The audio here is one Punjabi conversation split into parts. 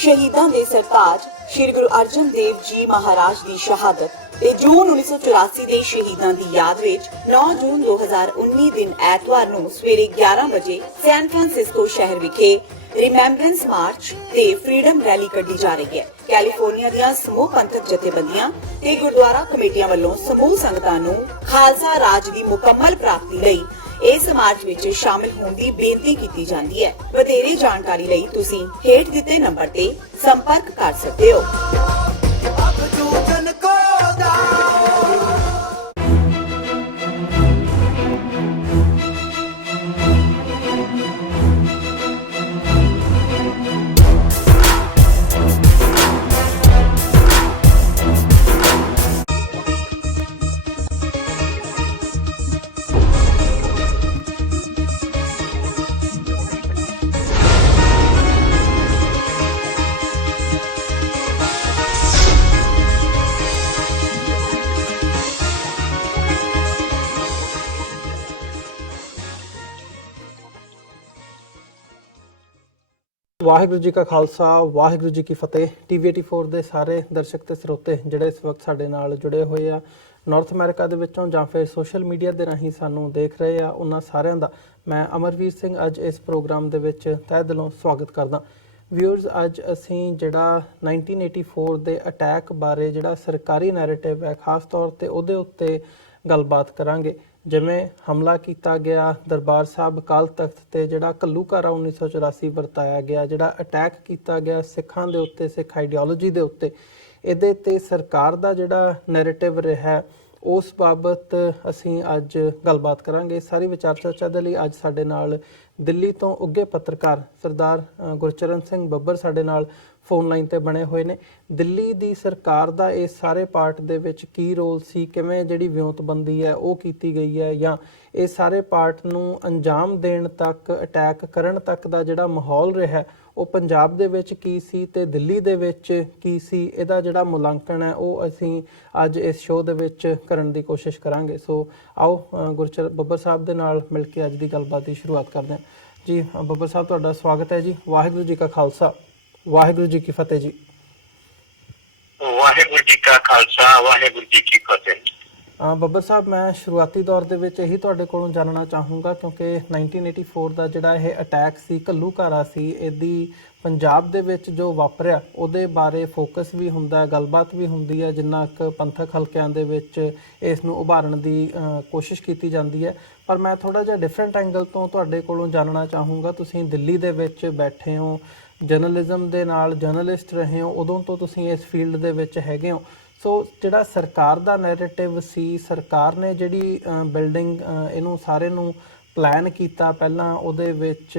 शहीदां दे सरताज श्री गुरु अर्जन देव जी महाराज की शहादत ਤੇ ਜੂਨ 1984 ਦੇ ਸ਼ਹੀਦਾਂ ਦੀ ਯਾਦ ਵਿੱਚ 9 ਜੂਨ 2019 ਦਿਨ ਐਤਵਾਰ ਨੂੰ ਸਵੇਰੇ 11 ਵਜੇ ਸੈਨ ਫਰਾਂਸਿਸਕੋ ਸ਼ਹਿਰ ਵਿਖੇ ਰਿਮੈਂਬਰੈਂਸ ਮਾਰਚ ਤੇ ਫਰੀडम ਰੈਲੀ ਕੱਢੀ ਜਾ ਰਹੀ ਹੈ। ਕੈਲੀਫੋਰਨੀਆ ਦੀਆਂ ਸਮੂਹ ਪੰਥਕ ਜਥੇਬੰਦੀਆਂ ਤੇ ਗੁਰਦੁਆਰਾ ਕਮੇਟੀਆਂ ਵੱਲੋਂ ਸਮੂਹ ਸੰਗਤਾਂ ਨੂੰ ਖਾਲਸਾ ਰਾਜ ਦੀ ਮੁਕੰਮਲ ਪ੍ਰਾਪਤੀ ਲਈ ਇਸ ਮਾਰਚ ਵਿੱਚ ਸ਼ਾਮਿਲ ਹੋਣ ਦੀ ਬੇਨਤੀ ਕੀਤੀ ਜਾਂਦੀ ਹੈ। ਵਧੇਰੇ ਜਾਣਕਾਰੀ ਲਈ ਤੁਸੀਂ ਹੇਠ ਦਿੱਤੇ ਨੰਬਰ ਤੇ ਸੰਪਰਕ ਕਰ ਸਕਦੇ ਹੋ। ਵਾਹਿਗੁਰੂ ਜੀ ਕਾ ਖਾਲਸਾ ਵਾਹਿਗੁਰੂ ਜੀ ਕੀ ਫਤਿਹ। ਟੀਵੀ 84 ਦੇ ਸਾਰੇ ਦਰਸ਼ਕ ਤੇ ਸਰੋਤੇ ਜਿਹੜੇ ਇਸ ਵਕਤ ਸਾਡੇ ਨਾਲ ਜੁੜੇ ਹੋਏ ਆ ਨਾਰਥ ਅਮਰੀਕਾ ਦੇ ਵਿੱਚੋਂ ਜਾਂ ਫਿਰ ਸੋਸ਼ਲ ਮੀਡੀਆ ਦੇ ਰਾਹੀਂ ਸਾਨੂੰ ਦੇਖ ਰਹੇ ਆ, ਉਹਨਾਂ ਸਾਰਿਆਂ ਦਾ ਮੈਂ ਅਮਰਵੀਰ ਸਿੰਘ ਅੱਜ ਇਸ ਪ੍ਰੋਗਰਾਮ ਦੇ ਵਿੱਚ ਤਹਿ ਦਿਲੋਂ ਸਵਾਗਤ ਕਰਦਾ। ਵਿਊਅਰਸ, ਅੱਜ ਅਸੀਂ ਜਿਹੜਾ 1984 ਦੇ ਅਟੈਕ ਬਾਰੇ ਜਿਹੜਾ ਸਰਕਾਰੀ ਨੈਰੇਟਿਵ ਹੈ ਖਾਸ ਤੌਰ ਤੇ ਉਹਦੇ ਉੱਤੇ ਗੱਲਬਾਤ ਕਰਾਂਗੇ। ਜਿਵੇਂ ਹਮਲਾ ਕੀਤਾ ਗਿਆ ਦਰਬਾਰ ਸਾਹਿਬ ਅਕਾਲ ਤਖਤ ਤੇ, ਜਿਹੜਾ ਘੱਲੂਘਾਰਾ 1984 ਵਰਤਾਇਆ ਗਿਆ, ਜਿਹੜਾ ਅਟੈਕ ਕੀਤਾ ਗਿਆ ਸਿੱਖਾਂ ਦੇ ਉੱਤੇ, ਸਿੱਖ ਆਈਡੀਓਲੋਜੀ ਦੇ ਉੱਤੇ, ਇਹਦੇ ਤੇ ਸਰਕਾਰ ਦਾ ਜਿਹੜਾ ਨੈਰੇਟਿਵ ਰਿਹਾ ਉਸ ਬਾਬਤ ਅਸੀਂ ਅੱਜ ਗੱਲਬਾਤ ਕਰਾਂਗੇ। ਸਾਰੀ ਵਿਚਾਰ ਚਰਚਾ ਦੇ ਲਈ ਅੱਜ ਸਾਡੇ ਨਾਲ ਦਿੱਲੀ ਤੋਂ ਉੱਘੇ ਪੱਤਰਕਾਰ ਸਰਦਾਰ ਗੁਰਚਰਨ ਸਿੰਘ ਬੱਬਰ ਸਾਡੇ ਨਾਲ ਫੋਨ ਲਾਈਨ ਤੇ ਬਣੇ ਹੋਏ ਨੇ। ਦਿੱਲੀ ਦੀ ਸਰਕਾਰ ਦਾ ਇਸ ਸਾਰੇ ਪਾਰਟ ਦੇ ਵਿੱਚ ਕੀ ਰੋਲ ਸੀ, ਕਿਵੇਂ ਜਿਹੜੀ ਵਿਉਂਤਬੰਦੀ ਹੈ ਉਹ ਕੀਤੀ ਗਈ ਹੈ, ਜਾਂ ਇਹ ਸਾਰੇ ਪਾਰਟ ਨੂੰ ਅੰਜਾਮ ਦੇਣ ਤੱਕ, ਅਟੈਕ ਕਰਨ ਤੱਕ ਦਾ ਜਿਹੜਾ ਮਾਹੌਲ ਰਿਹਾ ਉਹ ਪੰਜਾਬ ਦੇ ਵਿੱਚ ਕੀ ਸੀ ਤੇ ਦਿੱਲੀ ਦੇ ਵਿੱਚ ਕੀ ਸੀ, ਇਹਦਾ ਜਿਹੜਾ ਮੁਲਾਂਕਣ ਹੈ ਉਹ ਅਸੀਂ ਅੱਜ ਇਸ ਸ਼ੋਅ ਦੇ ਵਿੱਚ ਕਰਨ ਦੀ ਕੋਸ਼ਿਸ਼ ਕਰਾਂਗੇ। ਸੋ ਆਓ ਗੁਰਚਰਨ ਬੱਬਰ ਸਾਹਿਬ ਦੇ ਨਾਲ ਮਿਲ ਕੇ ਅੱਜ ਦੀ ਗੱਲਬਾਤ ਦੀ ਸ਼ੁਰੂਆਤ ਕਰਦੇ ਹਾਂ। ਜੀ ਬੱਬਰ ਸਾਹਿਬ, ਤੁਹਾਡਾ ਸਵਾਗਤ ਹੈ ਜੀ। ਵਾਹਿਗੁਰੂ ਜੀ ਕਾ ਖਾਲਸਾ ਵਾਹਿਗੁਰੂ ਜੀ ਕੀ ਫਤਿਹ ਜੀ। ਵਾਹਿਗੁਰੂ ਜੀ ਕਾ ਖਾਲਸਾ ਵਾਹਿਗੁਰੂ ਜੀ ਕੀ ਫਤਿਹ। ਬੱਬਰ ਸਾਹਿਬ, ਮੈਂ ਸ਼ੁਰੂਆਤੀ ਦੌਰ ਦੇ ਵਿੱਚ ਇਹੀ ਤੁਹਾਡੇ ਕੋਲੋਂ ਜਾਣਨਾ ਚਾਹੂੰਗਾ ਕਿਉਂਕਿ 1984 ਦਾ ਜਿਹੜਾ ਇਹ ਅਟੈਕ ਸੀ, ਘੱਲੂਘਾਰਾ ਸੀ, ਇਹਦੀ ਪੰਜਾਬ ਦੇ ਵਿੱਚ ਜੋ ਵਾਪਰਿਆ ਉਹਦੇ ਬਾਰੇ ਫੋਕਸ ਵੀ ਹੁੰਦਾ, ਗੱਲਬਾਤ ਵੀ ਹੁੰਦੀ ਹੈ, ਜਿੰਨਾ ਕੁ ਪੰਥਕ ਹਲਕਿਆਂ ਦੇ ਵਿੱਚ ਇਸ ਨੂੰ ਉਭਾਰਨ ਦੀ ਕੋਸ਼ਿਸ਼ ਕੀਤੀ ਜਾਂਦੀ ਹੈ। ਪਰ ਮੈਂ ਥੋੜ੍ਹਾ ਜਿਹਾ ਡਿਫਰੈਂਟ ਐਂਗਲ ਤੋਂ ਤੁਹਾਡੇ ਕੋਲੋਂ ਜਾਣਨਾ ਚਾਹੂੰਗਾ। ਤੁਸੀਂ ਦਿੱਲੀ ਦੇ ਵਿੱਚ ਬੈਠੇ ਹੋ, ਜਰਨਲਿਜ਼ਮ ਦੇ ਨਾਲ ਜਰਨਲਿਸਟ ਰਹੇ ਹੋ, ਉਦੋਂ ਤੋਂ ਤੁਸੀਂ ਇਸ ਫੀਲਡ ਦੇ ਵਿੱਚ ਹੈਗੇ ਹੋ। ਸੋ ਜਿਹੜਾ ਸਰਕਾਰ ਦਾ ਨੈਰੇਟਿਵ ਸੀ, ਸਰਕਾਰ ਨੇ ਜਿਹੜੀ ਬਿਲਡਿੰਗ ਇਹਨੂੰ ਸਾਰੇ ਨੂੰ ਪਲਾਨ ਕੀਤਾ, ਪਹਿਲਾਂ ਉਹਦੇ ਵਿੱਚ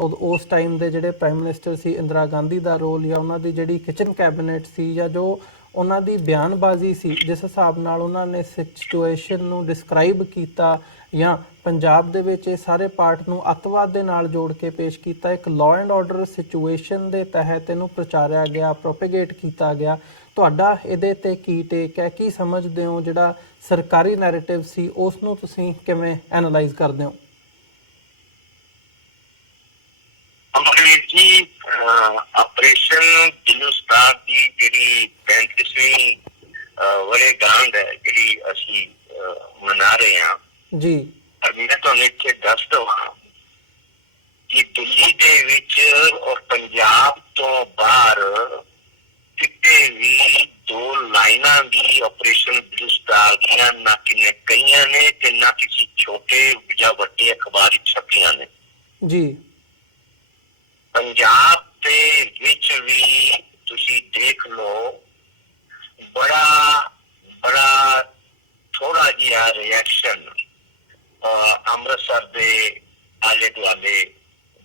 ਉਸ ਟਾਈਮ ਦੇ ਜਿਹੜੇ ਪ੍ਰਾਈਮ ਮਿਨਿਸਟਰ ਸੀ ਇੰਦਰਾ ਗਾਂਧੀ ਦਾ ਰੋਲ, ਜਾਂ ਉਹਨਾਂ ਦੀ ਜਿਹੜੀ ਕਿਚਨ ਕੈਬਨਿਟ ਸੀ, ਜਾਂ ਜੋ ਉਹਨਾਂ ਦੀ ਬਿਆਨਬਾਜ਼ੀ ਸੀ, ਜਿਸ ਹਿਸਾਬ ਨਾਲ ਉਹਨਾਂ ਨੇ ਸਿਚੁਏਸ਼ਨ ਨੂੰ ਡਿਸਕ੍ਰਾਈਬ ਕੀਤਾ, ਜਾਂ ਪੰਜਾਬ ਦੇ ਵਿੱਚ ਇਹ ਸਾਰੇ ਪਾਰਟ ਨੂੰ ਅੱਤਵਾਦ ਦੇ ਨਾਲ ਜੋੜ ਕੇ ਪੇਸ਼ ਕੀਤਾ, ਇੱਕ ਲਾਅ ਐਂਡ ਆਰਡਰ ਸਿਚੁਏਸ਼ਨ ਦੇ ਤਹਿਤ ਇਹਨੂੰ ਪ੍ਰਚਾਰਿਆ ਗਿਆ, ਪ੍ਰੋਪੇਗੇਟ ਕੀਤਾ ਗਿਆ। ਤੁਹਾਡਾ ਇਹਦੇ ਤੇ ਕੀ ਟੇਕ ਹੈ, ਕੀ ਸਮਝਦੇ ਹੋ? ਜਿਹੜਾ ਸਰਕਾਰੀ ਨੈਰੇਟਿਵ ਸੀ ਉਸ ਨੂੰ ਤੁਸੀਂ ਕਿਵੇਂ ਐਨਾਲਾਈਜ਼ ਕਰਦੇ ਹੋ? ਅਮਰਵੀਰ ਜੀ, ਆਪਰੇਸ਼ਨ ਬਲੂ ਸਟਾਰ ਦੀ ਜਿਹੜੀ 35ਵੀਂ ਵਰ੍ਹੇਗੰਢ ਹੈ ਜਿਹੜੀ ਅਸੀਂ ਮਨਾ ਰਹੇ ਹਾਂ ਜੀ, ਮੈਂ ਤੁਹਾਨੂੰ ਇੱਥੇ ਦੱਸ ਦਵਾਂ ਕਿ ਦਿੱਲੀ ਦੇ ਵਿੱਚ ਔਰ ਪੰਜਾਬ ਤੋਂ ਬਾਹਰ ਕਿਤੇ ਵੀ ਦੋ ਲਾਈਨਾਂ ਵੀ ਆਪਰੇਸ਼ਨ ਬਲੂ ਸਟਾਰ ਦੀਆਂ ਨਾ ਕਿੰਨੇ ਕਈਆਂ ਨੇ ਤੇ ਨਾ ਕਿਸੇ ਛੋਟੇ ਜਾਂ ਵੱਡੇ ਅਖਬਾਰ ਵਿੱਚ ਛਪੀਆਂ ਨੇ ਜੀ। ਪੰਜਾਬ ਦੇ ਵਿੱਚ ਵੀ ਤੁਸੀਂ ਦੇਖ ਲਓ, ਬੜਾ ਥੋੜਾ ਜਿਹਾ ਰਿਐਕਸ਼ਨ ਅੰਮ੍ਰਿਤਸਰ ਦੇ ਆਲੇ ਦੁਆਲੇ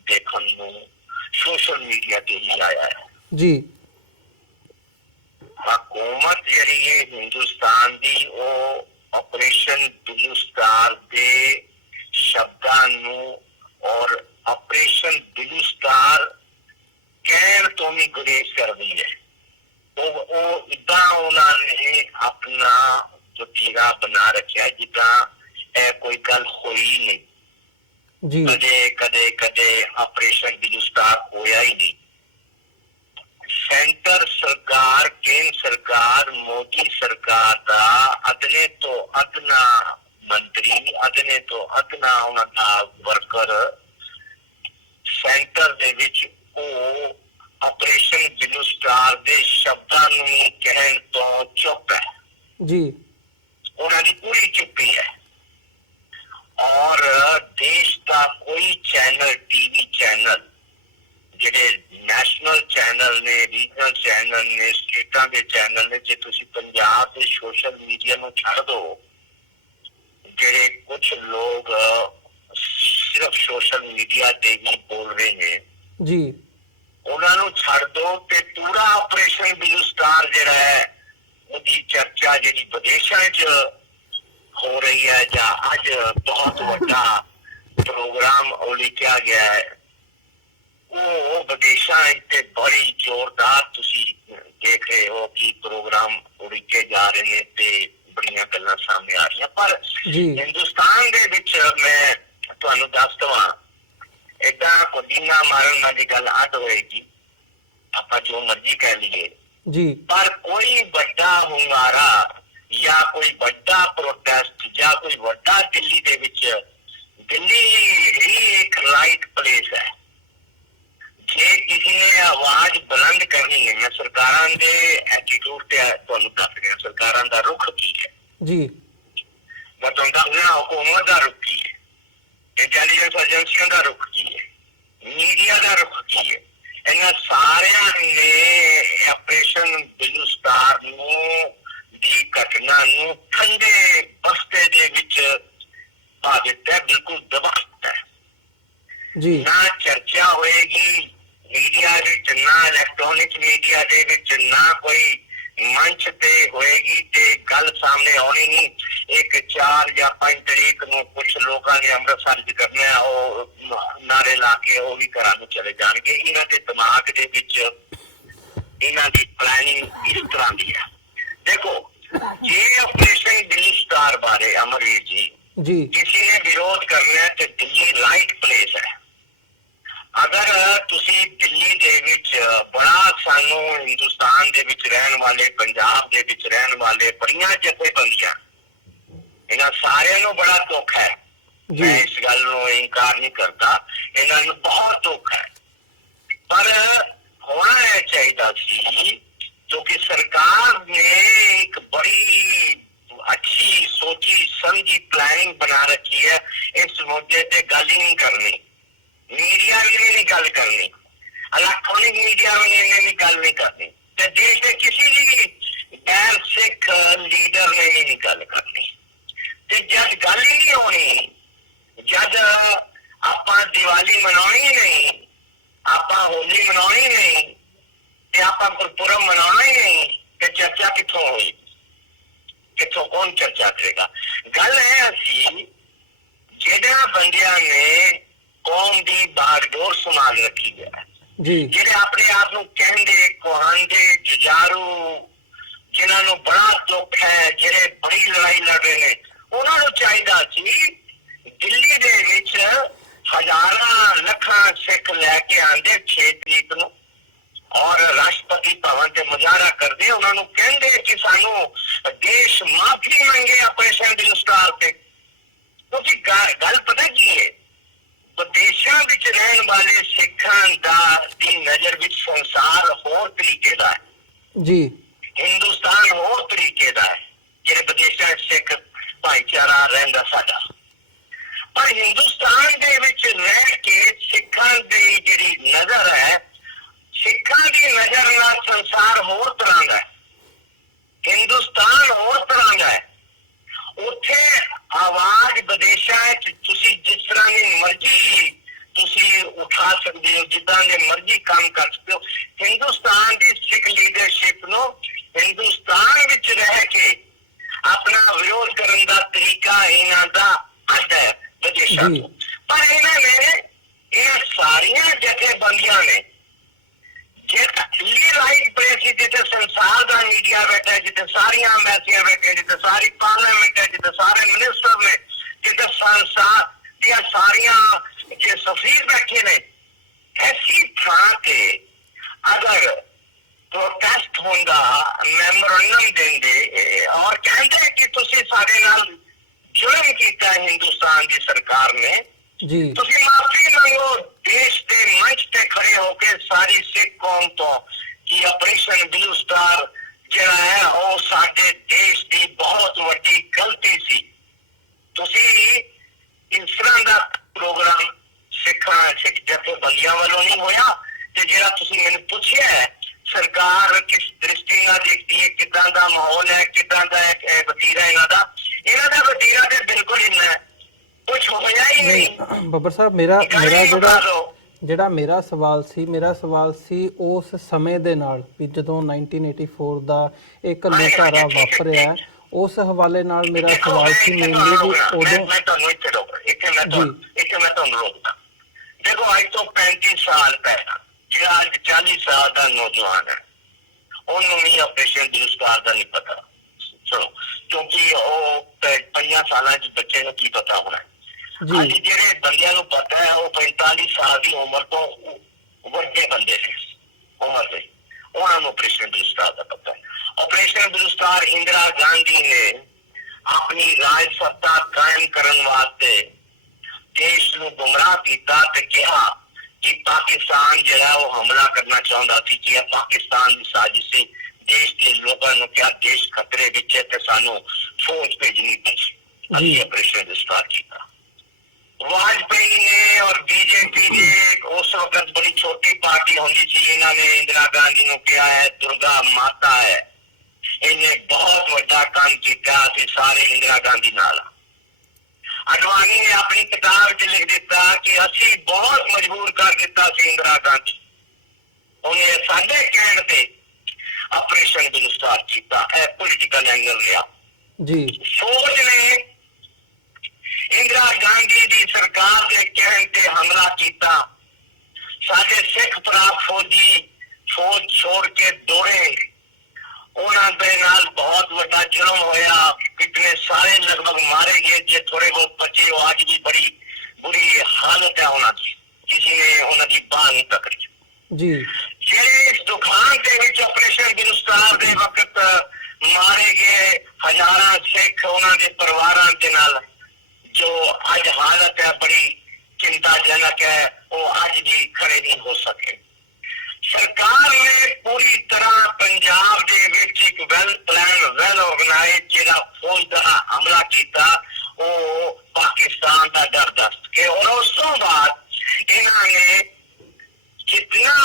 ਦੇਖਣ ਨੂੰ ਸੋਸ਼ਲ ਮੀਡੀਆ ਤੇ ਹੀ ਆਇਆ ਹੈ ਜੀ। ਹਕੂਮਤ ਜਿਹੜੀ ਹੈ ਹਿੰਦੁਸਤਾਨ ਦੀ, ਉਹ ਆਪਰੇਸ਼ਨ ਬਲੂ ਸਟਾਰ ਦੇ ਸ਼ਬਦਾਂ ਨੂੰ ਔਰ ਆਪਰੇਸ਼ਨ ਬਲੂ ਸਟਾਰ ਕਹਿਣ ਤੋਂ ਵੀ ਗੁਰੇਜ਼ ਕਰਦੀ ਹੈ। ਉਹ ਇੱਦਾਂ ਉਹਨਾਂ ਨੇ ਆਪਣਾ ਜੋ ਟੀਰਾ ਬਣਾ ਰੱਖਿਆ ਜਿੱਦਾਂ ਇਹ ਕੋਈ ਗੱਲ ਹੋਈ ਨਹੀਂ ਜੀ। ਕਦੇ ਆਪਰੇਸ਼ਨ ਬਲੂ ਸਟਾਰ ਹੋਇਆ ਹੀ ਨਹੀਂ। ਜੀ ਉਹਨਾਂ ਦੀ ਪੂਰੀ ਚੁੱਪੀ ਹੈ। ਔਰ ਦੇਸ਼ ਦਾ ਕੋਈ ਚੈਨਲ, ਟੀਵੀ ਚੈਨਲ, ਜਿਹੜੇ ਨੈਸ਼ਨਲ ਚੈਨਲ ਨੇ, ਰੀਜਨਲ ਚੈਨਲ ਨੇ, ਸਟੇਟਾਂ ਦੇ ਚੈਨਲ ਨੇ, ਜੇ ਤੁਸੀਂ ਪੰਜਾਬ ਦੇ ਸੋਸ਼ਲ ਮੀਡੀਆ ਨੂੰ ਛੱਡ ਦਿਓ, ਜਿਹੜੇ ਕੁਝ ਲੋਕ ਸਿਰਫ ਸੋਸ਼ਲ ਮੀਡੀਆ ਤੇ ਹੀ ਬੋਲ ਰਹੇ ਨੇ, ਜੀ ਉਹਨਾਂ ਨੂੰ ਛੱਡ ਦੋ ਤੇ ਪੂਰਾ ਆਪਰੇਸ਼ਨ ਬਲੂ ਸਟਾਰ ਜਿਹੜਾ ਹੈ ਉਹਦੀ ਚਰਚਾ ਜਿਹੜੀ ਵਿਦੇਸ਼ਾਂ 'ਚ ਹੋ ਰਹੀ ਹੈ, ਜਾਂ ਅੱਜ ਬਹੁਤ ਵੱਡਾ ਪ੍ਰੋਗਰਾਮ ਉਲੀਕਿਆ ਗਿਆ ਹੈ, ਉਹ ਵਿਦੇਸ਼ਾਂ ਤੇ ਬੜੀ ਜ਼ੋਰਦਾਰ ਤੁਸੀਂ ਦੇਖ ਰਹੇ ਹੋ ਕਿ ਪ੍ਰੋਗਰਾਮ ਉਲੀਕੇ ਜਾ ਰਹੇ ਨੇ ਤੇ ਬੜੀਆਂ ਗੱਲਾਂ ਸਾਹਮਣੇ ਆ ਰਹੀਆਂ। ਪਰ ਹਿੰਦੁਸਤਾਨ ਦੇ ਵਿੱਚ ਮੈਂ ਤੁਹਾਨੂੰ ਦੱਸ ਦੇਵਾਂ, ਏਦਾਂ ਪੁਦੀਨਾ ਮਾਰਨ ਵਾਲੀ ਗੱਲ ਅੱਡ ਹੋਏਗੀ, ਆਪਾਂ ਜੋ ਮਰਜ਼ੀ ਕਹਿ ਲਈਏ ਜੀ, ਪਰ ਕੋਈ ਵੱਡਾ ਹੁੰਗਾਰਾ ਜਾਂ ਕੋਈ ਵੱਡਾ ਪ੍ਰੋਟੈਸਟ ਜਾਂ ਕੋਈ ਵੱਡਾ ਦਿੱਲੀ ਦੇ ਵਿੱਚ, ਦਿੱਲੀ ਹੀ ਇੱਕ ਰਾਈਟ ਪਲੇਸ ਹੈ। ਜੇ ਕਿਸੇ ਨੇ ਆਵਾਜ਼ ਬੁਲੰਦ ਕਰਨੀ ਹੈ, ਮੈਂ ਸਰਕਾਰਾਂ ਦੇ ਐਟੀਟਿਊਡ ਤੇ ਤੁਹਾਨੂੰ ਦੱਸ ਰਿਹਾ, ਸਰਕਾਰਾਂ ਦਾ ਰੁਖ ਕੀ ਹੈ ਜੀ, ਮੈਂ ਤੁਹਾਨੂੰ ਦੱਸ ਰਿਹਾ, ਹੁਕੂਮਤ ਦਾ ਰੁਖ ਕੀ ਹੈ, ਇੰਟੈਲੀਜੈਂਸ ਏਜੰਸੀਆਂ ਦਾ ਰੁਖ ਕੀ ਹੈ, ਮੀਡੀਆ ਦਾ ਰੁਖ ਕੀ ਹੈ। ਇਹਨਾਂ ਸਾਰਿਆਂ ਨੇ ਆਪਰੇਸ਼ਨ ਬਲੂ ਸਟਾਰ ਨੂੰ ਦੀ ਘਟਨਾ ਨੂੰ ਠੰਡੇ ਬਸਤੇ ਦੇ ਵਿੱਚ ਪਾ ਦਿੱਤਾ, ਬਿਲਕੁਲ ਦਬਾ ਦਿੱਤਾ ਜੀ। ਨਾ ਚਰਚਾ ਹੋਏਗੀ ਮੀਡੀਆ ਵਿੱਚ, ਨਾ ਇਲੈਕਟ੍ਰੋਨਿਕ ਮੀਡੀਆ ਦੇ ਵਿੱਚ, ਨਾ ਕੋਈ ਮੰਚ ਤੇ ਹੋਏਗੀ ਤੇ ਗੱਲ ਸਾਹਮਣੇ ਆਉਣੀ ਨਹੀਂ। ਇੱਕ 4 ਜਾਂ 5 ਤਰੀਕ ਨੂੰ ਕੁਝ ਲੋਕਾਂ ਨੇ ਅੰਮ੍ਰਿਤਸਰ ਚ ਕਰਨਾ ਹੈ, ਉਹ ਨਾਰੇ ਲਾ ਕੇ ਉਹ ਵੀ ਘਰਾਂ ਨੂੰ ਚਲੇ ਜਾਣਗੇ। ਇਹਨਾਂ ਦੇ ਦਿਮਾਗ ਦੇ ਵਿੱਚ ਇਹਨਾਂ ਦੀ ਪਲੈਨਿੰਗ ਇਸ ਤਰ੍ਹਾਂ ਦੀ ਹੈ। ਦੇਖੋ, ਜੇ ਆਪਰੇਸ਼ਨ ਬਲੂ ਸਟਾਰ ਬਾਰੇ ਅਮਰਵੀਰ ਜੀ ਕਿਸੇ ਨੇ ਵਿਰੋਧ ਕਰਨਾ ਤੇ ਦਿੱਲੀ ਰਾਈਟ ਪਲੇਸ ਹੈ। ਅਗਰ ਤੁਸੀਂ ਦਿੱਲੀ ਦੇ ਵਿੱਚ ਬੜਾ, ਸਾਨੂੰ ਹਿੰਦੁਸਤਾਨ ਦੇ ਵਿੱਚ ਰਹਿਣ ਵਾਲੇ, ਪੰਜਾਬ ਦੇ ਵਿੱਚ ਰਹਿਣ ਵਾਲੇ ਬੜੀਆਂ ਜਥੇਬੰਦੀਆਂ, ਇਹਨਾਂ ਸਾਰਿਆਂ ਨੂੰ ਬੜਾ ਦੁੱਖ ਹੈ, ਮੈਂ ਇਸ ਗੱਲ ਨੂੰ ਇਨਕਾਰ ਨਹੀਂ ਕਰਦਾ, ਇਹਨਾਂ ਨੂੰ ਬਹੁਤ ਦੁੱਖ ਹੈ। ਪਰ ਹੋਣਾ ਇਹ ਚਾਹੀਦਾ ਸੀ ਕਿਉਂਕਿ ਸਰਕਾਰ ਨੇ ਇੱਕ ਬੜੀ ਅੱਛੀ ਸੋਚੀ ਸਮਝੀ ਪਲਾनिंग ਬਣਾ ਰੱਖੀ ਹੈ, ਇਸ ਮੁੱਦੇ ਤੇ ਗੱਲ ਹੀ ਨਹੀਂ ਕਰਨੀ, ਮੀਡੀਆ ਵੀ ਨਹੀਂ ਗੱਲ ਕਰਨੀ, ਇਲੈਕਟ੍ਰੋਨਿਕ ਮੀਡੀਆ ਵੀ ਨਹੀਂ ਗੱਲ ਨਹੀਂ ਕਰਨੀ, ਤੇ ਦੇਸ਼ ਦੇ ਕਿਸੇ ਵੀ ਗੈਰ ਸਿੱਖ ਲੀਡਰ ਨੇ ਵੀ ਨਹੀਂ ਗੱਲ ਕਰਨੀ। ਤੇ ਜਦ ਗੱਲ ਹੀ ਨਹੀਂ ਹੋਣੀ, ਜਦ ਆਪਾਂ ਦੀਵਾਲੀ ਮਨਾਉਣੀ ਨਹੀਂ, ਆਪਾਂ ਹੋਲੀ ਮਨਾਉਣੀ ਨਹੀਂ, ਤੇ ਆਪਾਂ ਗੁਰਪੁਰਬ ਮਨਾਉਣਾ ਹੀ ਨਹੀਂ, ਤੇ ਚਰਚਾ ਕਿੱਥੋਂ ਹੋਈ, ਕਿੱਥੋਂ ਕੌਣ ਚਰਚਾ ਕਰੇਗਾ। ਗੱਲ ਇਹ ਸੀ ਜਿਹੜਾ ਬੰਦਿਆਂ ਨੇ ਕੌਮ ਦੀ ਬਾਗਡੋਰ ਸੰਭਾਲ ਰੱਖੀ ਹੈ, ਜਿਹੜੇ ਆਪਣੇ ਆਪ ਨੂੰ ਕਹਿੰਦੇ, ਕਹਾਂਦੇ, ਜੁਝਾਰੂ, ਜਿਨ੍ਹਾਂ ਨੂੰ ਬੜਾ ਦੁੱਖ ਹੈ, ਜਿਹੜੇ ਬੜੀ ਲੜਾਈ ਲੜ ਰਹੇ ਨੇ, ਉਹਨਾਂ ਨੂੰ ਚਾਹੀਦਾ ਸੀ ਦਿੱਲੀ ਦੇ ਵਿੱਚ ਹਜ਼ਾਰਾਂ ਲੱਖਾਂ ਸਿੱਖ ਲੈ ਕੇ ਆਂਦੇ 6 ਤਰੀਕ ਨੂੰ, ਔਰ ਰਾਸ਼ਟਰਪਤੀ ਭਵਨ ਤੇ ਮੁਜ਼ਾਹਰਾ ਕਰਦੇ, ਉਹਨਾਂ ਨੂੰ ਕਹਿੰਦੇ ਕਿ ਸਾਨੂੰ ਦੇਸ਼ ਮਾਫੀ ਮੰਗੇ ਆਪਰੇਸ਼ਨ ਬਲੂ ਸਟਾਰ ਤੇ। ਕਿਉਂਕਿ ਗੱਲ ਪਤਾ ਕੀ ਹੈ, ਵਿਦੇਸ਼ਾਂ ਵਿੱਚ ਰਹਿਣ ਵਾਲੇ ਸਿੱਖਾਂ ਦੀ ਨਜ਼ਰ ਵਿੱਚ ਸੰਸਾਰ ਹੋਰ ਤਰੀਕੇ ਦਾ ਹੈ ਜੀ, ਹਿੰਦੁਸਤਾਨ ਹੋਰ ਤਰੀਕੇ ਦਾ ਹੈ, ਜਿਹੜੇ ਵਿਦੇਸ਼ਾਂ ਸਿੱਖ ਭਾਈਚਾਰਾ ਰਹਿੰਦਾ ਸਾਡਾ। ਪਰ ਹਿੰਦੁਸਤਾਨ ਦੇ ਵਿੱਚ ਰਹਿ ਕੇ ਸਿੱਖਾਂ ਦੀ ਜਿਹੜੀ ਨਜ਼ਰ ਹੈ, ਸਿੱਖਾਂ ਦੀ ਨਜ਼ਰ ਨਾਲ ਸੰਸਾਰ ਹੋਰ ਤਰ੍ਹਾਂ ਦਾ ਹੈ, ਹਿੰਦੁਸਤਾਨ ਹੋਰ ਤਰ੍ਹਾਂ ਦਾ ਹੈ। ਉੱਥੇ ਆਵਾਜ਼ ਵਿਦੇਸ਼ਾਂ ਚ ਤੁਸੀਂ ਜਿਸ ਤਰ੍ਹਾਂ ਦੀ ਮਰਜ਼ੀ ਤੁਸੀਂ ਉਠਾ ਸਕਦੇ ਹੋ, ਜਿੱਦਾਂ ਦੇ ਮਰਜ਼ੀ ਕੰਮ ਕਰ ਸਕਦੇ ਹੋ। ਹਿੰਦੁਸਤਾਨ ਦੀ ਸਿੱਖ ਲੀਡਰਸ਼ਿਪ ਨੂੰ ਹਿੰਦੁਸਤਾਨ ਵਿੱਚ ਰਹਿ ਕੇ ਆਪਣਾ ਵਿਰੋਧ ਕਰਨ ਦਾ ਤਰੀਕਾ ਇਹਨਾਂ ਦਾ ਅੱਡ ਹੈ ਵਿਦੇਸ਼ਾਂ ਤੋਂ। ਪਰ ਇਹਨਾਂ ਨੇ, ਇਹ ਸਾਰੀਆਂ ਜਥੇਬੰਦੀਆਂ ਨੇ, ਜਿਹੜਾ ਦਿੱਲੀ ਰਾਈਟ ਪਲੇਸ ਸੀ, ਜਿੱਥੇ ਸੰਸਾਰ ਦਾ ਮੀਡੀਆ ਬੈਠਾ, ਜਿੱਥੇ ਸਾਰੀਆਂ ਐਮਬੈਸੀਆਂ ਬੈਠੀਆਂ, ਜਿੱਥੇ ਸਾਰੀ ਪਾਰਲੀਮੈਂਟ ਹੈ, ਜਿੱਥੇ ਸਾਰੇ ਮਿਨਿਸਟਰ ਨੇ, ਜਿੱਥੇ ਸੰਸਾਰ ਦੀਆਂ ਸਾਰੀਆਂ ਜੇ ਸਫੀਰ ਬੈਠੇ ਨੇ, ਐਸੀ ਥਾਂ ਤੇ ਅਗਰ ਪ੍ਰੋਟੈਸਟ ਹੁੰਦਾ, ਮੈਮੋਰੰਡਮ ਦਿੰਦੇ ਔਰ ਕਹਿੰਦੇ ਕਿ ਤੁਸੀਂ ਸਾਡੇ ਨਾਲ ਜ਼ੁਲਮ ਕੀਤਾ ਹਿੰਦੁਸਤਾਨ ਦੀ ਸਰਕਾਰ ਨੇ, ਤੁਸੀਂ ਮਾਫੀ ਮੰਗੋ ਦੇਸ਼ ਦੇ ਮੰਚ ਤੇ ਖੜੇ ਹੋ ਕੇ ਸਾਰੀ ਸਿੱਖ ਕੌਮ ਤੋਂ, ਕਿ ਆਪਰੇਸ਼ਨ ਬਲੂ ਸਟਾਰ ਜਿਹੜਾ ਹੈ ਉਹ ਸਾਡੇ ਦੇਸ਼ ਦੀ ਜਥੇਬੰਦੀਆਂ ਵੱਲੋਂ ਨਹੀਂ ਹੋਇਆ। ਤੇ ਜਿਹੜਾ ਤੁਸੀਂ ਮੈਨੂੰ ਪੁੱਛਿਆ ਹੈ ਸਰਕਾਰ ਕਿਸ ਦ੍ਰਿਸ਼ਟੀ ਨਾਲ ਦੇਖਦੀ ਹੈ, ਕਿੱਦਾਂ ਦਾ ਮਾਹੌਲ ਹੈ, ਕਿੱਦਾਂ ਦਾ ਵਤੀਰਾ ਇਹਨਾਂ ਦਾ ਵਤੀਰਾ ਤੇ ਬਿਲਕੁਲ ਇੰਨਾ ਕੁਝ ਹੋਇਆ ਹੀ ਨਹੀਂ। ਬੱਬਰ ਸਾਹਿਬ ਮੇਰਾ ਮੇਰਾ ਸਵਾਲ ਸੀ ਉਸ ਸਮੇਂ ਦੇ ਨਾਲ ਵੀ ਜਦੋਂ 1984 ਦਾ ਇੱਕ ਲੁਟਾਰਾ ਵਾਪਰਿਆ ਉਸ ਹਵਾਲੇ ਨਾਲ ਮੇਰਾ ਸਵਾਲ ਸੀ ਮੇਨਲੀ ਵੀ ਉਦੋਂ। ਮੈਂ ਤੁਹਾਨੂੰ ਇੱਥੇ ਰੋਕਦਾ। ਦੇਖੋ ਅੱਜ ਤੋਂ 35 ਸਾਲ ਪਹਿਲਾਂ ਜਿਹੜਾ ਅੱਜ 40 ਸਾਲ ਦਾ ਨੌਜਵਾਨ ਹੈ ਉਹਨੂੰ ਵੀ ਆਪਰੇਸ਼ਨ ਬਲੂ-ਸਟਾਰ ਦਾ ਨਹੀਂ ਪਤਾ। ਸੁਣੋ, ਕਿਉਂਕਿ ਉਹ 5 ਸਾਲਾਂ ਚ ਬੱਚੇ ਨੂੰ ਕੀ ਪਤਾ ਹੋਣਾ। ਅੱਜ ਜਿਹੜੇ ਬੰਦਿਆਂ ਨੂੰ ਪਤਾ ਹੈ ਉਹ 45 ਸਾਲ ਦੀ ਉਮਰ ਤੋਂ ਵੱਡੇ ਬੰਦੇ ਨੇ ਉਮਰ ਦੇ, ਉਹਨਾਂ ਨੂੰ ਆਪਰੇਸ਼ਨ ਬਲੂ-ਸਟਾਰ ਦਾ ਪਤਾ ਹੈ। ਆਪਰੇਸ਼ਨ ਬਲੂ-ਸਟਾਰ ਇੰਦਰਾ ਗਾਂਧੀ ਨੇ ਆਪਣੀ ਰਾਜ ਸੱਤਾ ਕਾਇਮ ਕਰਨ ਵਾਸਤੇ ਦੇਸ਼ ਨੂੰ ਗੁੰਮਰਾਹ ਕੀਤਾ ਤੇ ਕਿਹਾ ਕਿ ਪਾਕਿਸਤਾਨ ਜਿਹੜਾ ਉਹ ਹਮਲਾ ਕਰਨਾ ਚਾਹੁੰਦਾ ਸੀ, ਕਿ ਇਹ ਪਾਕਿਸਤਾਨ ਦੀ ਸਾਜ਼ਿਸ਼ ਸੀ। ਦੇਸ਼ ਦੇ ਲੋਕਾਂ ਨੂੰ ਕਿਹਾ ਦੇਸ਼ ਖਤਰੇ ਵਿੱਚ ਹੈ ਤੇ ਸਾਨੂੰ ਫੌਜ ਭੇਜਣੀ ਪਈ। ਅਸੀਂ ਆਪਰੇਸ਼ਨ ਬਲੂ-ਸਟਾਰ ਕੀਤਾ। वाजपेयी ने और बीजेपी ने उस वक्त बड़ी छोटी पार्टी होनी चाहिए, इन्होंने इंदिरा गांधी को कहा है दुर्गा माता है, इन्हें बहुत बड़ा काम किया सारे इंदिरा गांधी नाल। अडवाणी ने अपनी किताब च लिख दिता कि असी बहुत मजबूर कर दिता इंदिरा गांधी, उन्हें साडे कहण ते ऑपरेशन बलू-स्टार किया। पोलिटिकल एंगल रहा जी। फौज ने इंदिरा गांधी की सरकार के कहने ते हमला किया। साडे सिख भरा फौजी फौज छोड़ के दौड़े, उन्होंने नाल बहुत बड़ा जुल्म होया। कितने सारे लगभग मारे गए, जो थोड़े बहुत बचे वो आज भी बड़ी बुरी हालत है उन्होंने, किसी ने उन्होंने बाह नहीं पकड़ी जी। जेड़े दुकान के विच ऑपरेशन बलू-स्टार दे वक्त मारे गए हजारां सिख उन्होंने परिवारां दे नाल जो आज हालत है बड़ी चिंताजनक है, वो आज भी खड़े नहीं हो सके। सरकार ने पूरी तरह पंजाब दे विच एक वेल प्लान वेल ऑर्गेनाइज जिहड़ा फौज दा हमला किया वो पाकिस्तान का डर दस के, और उस तो बाद इन्होंने जितना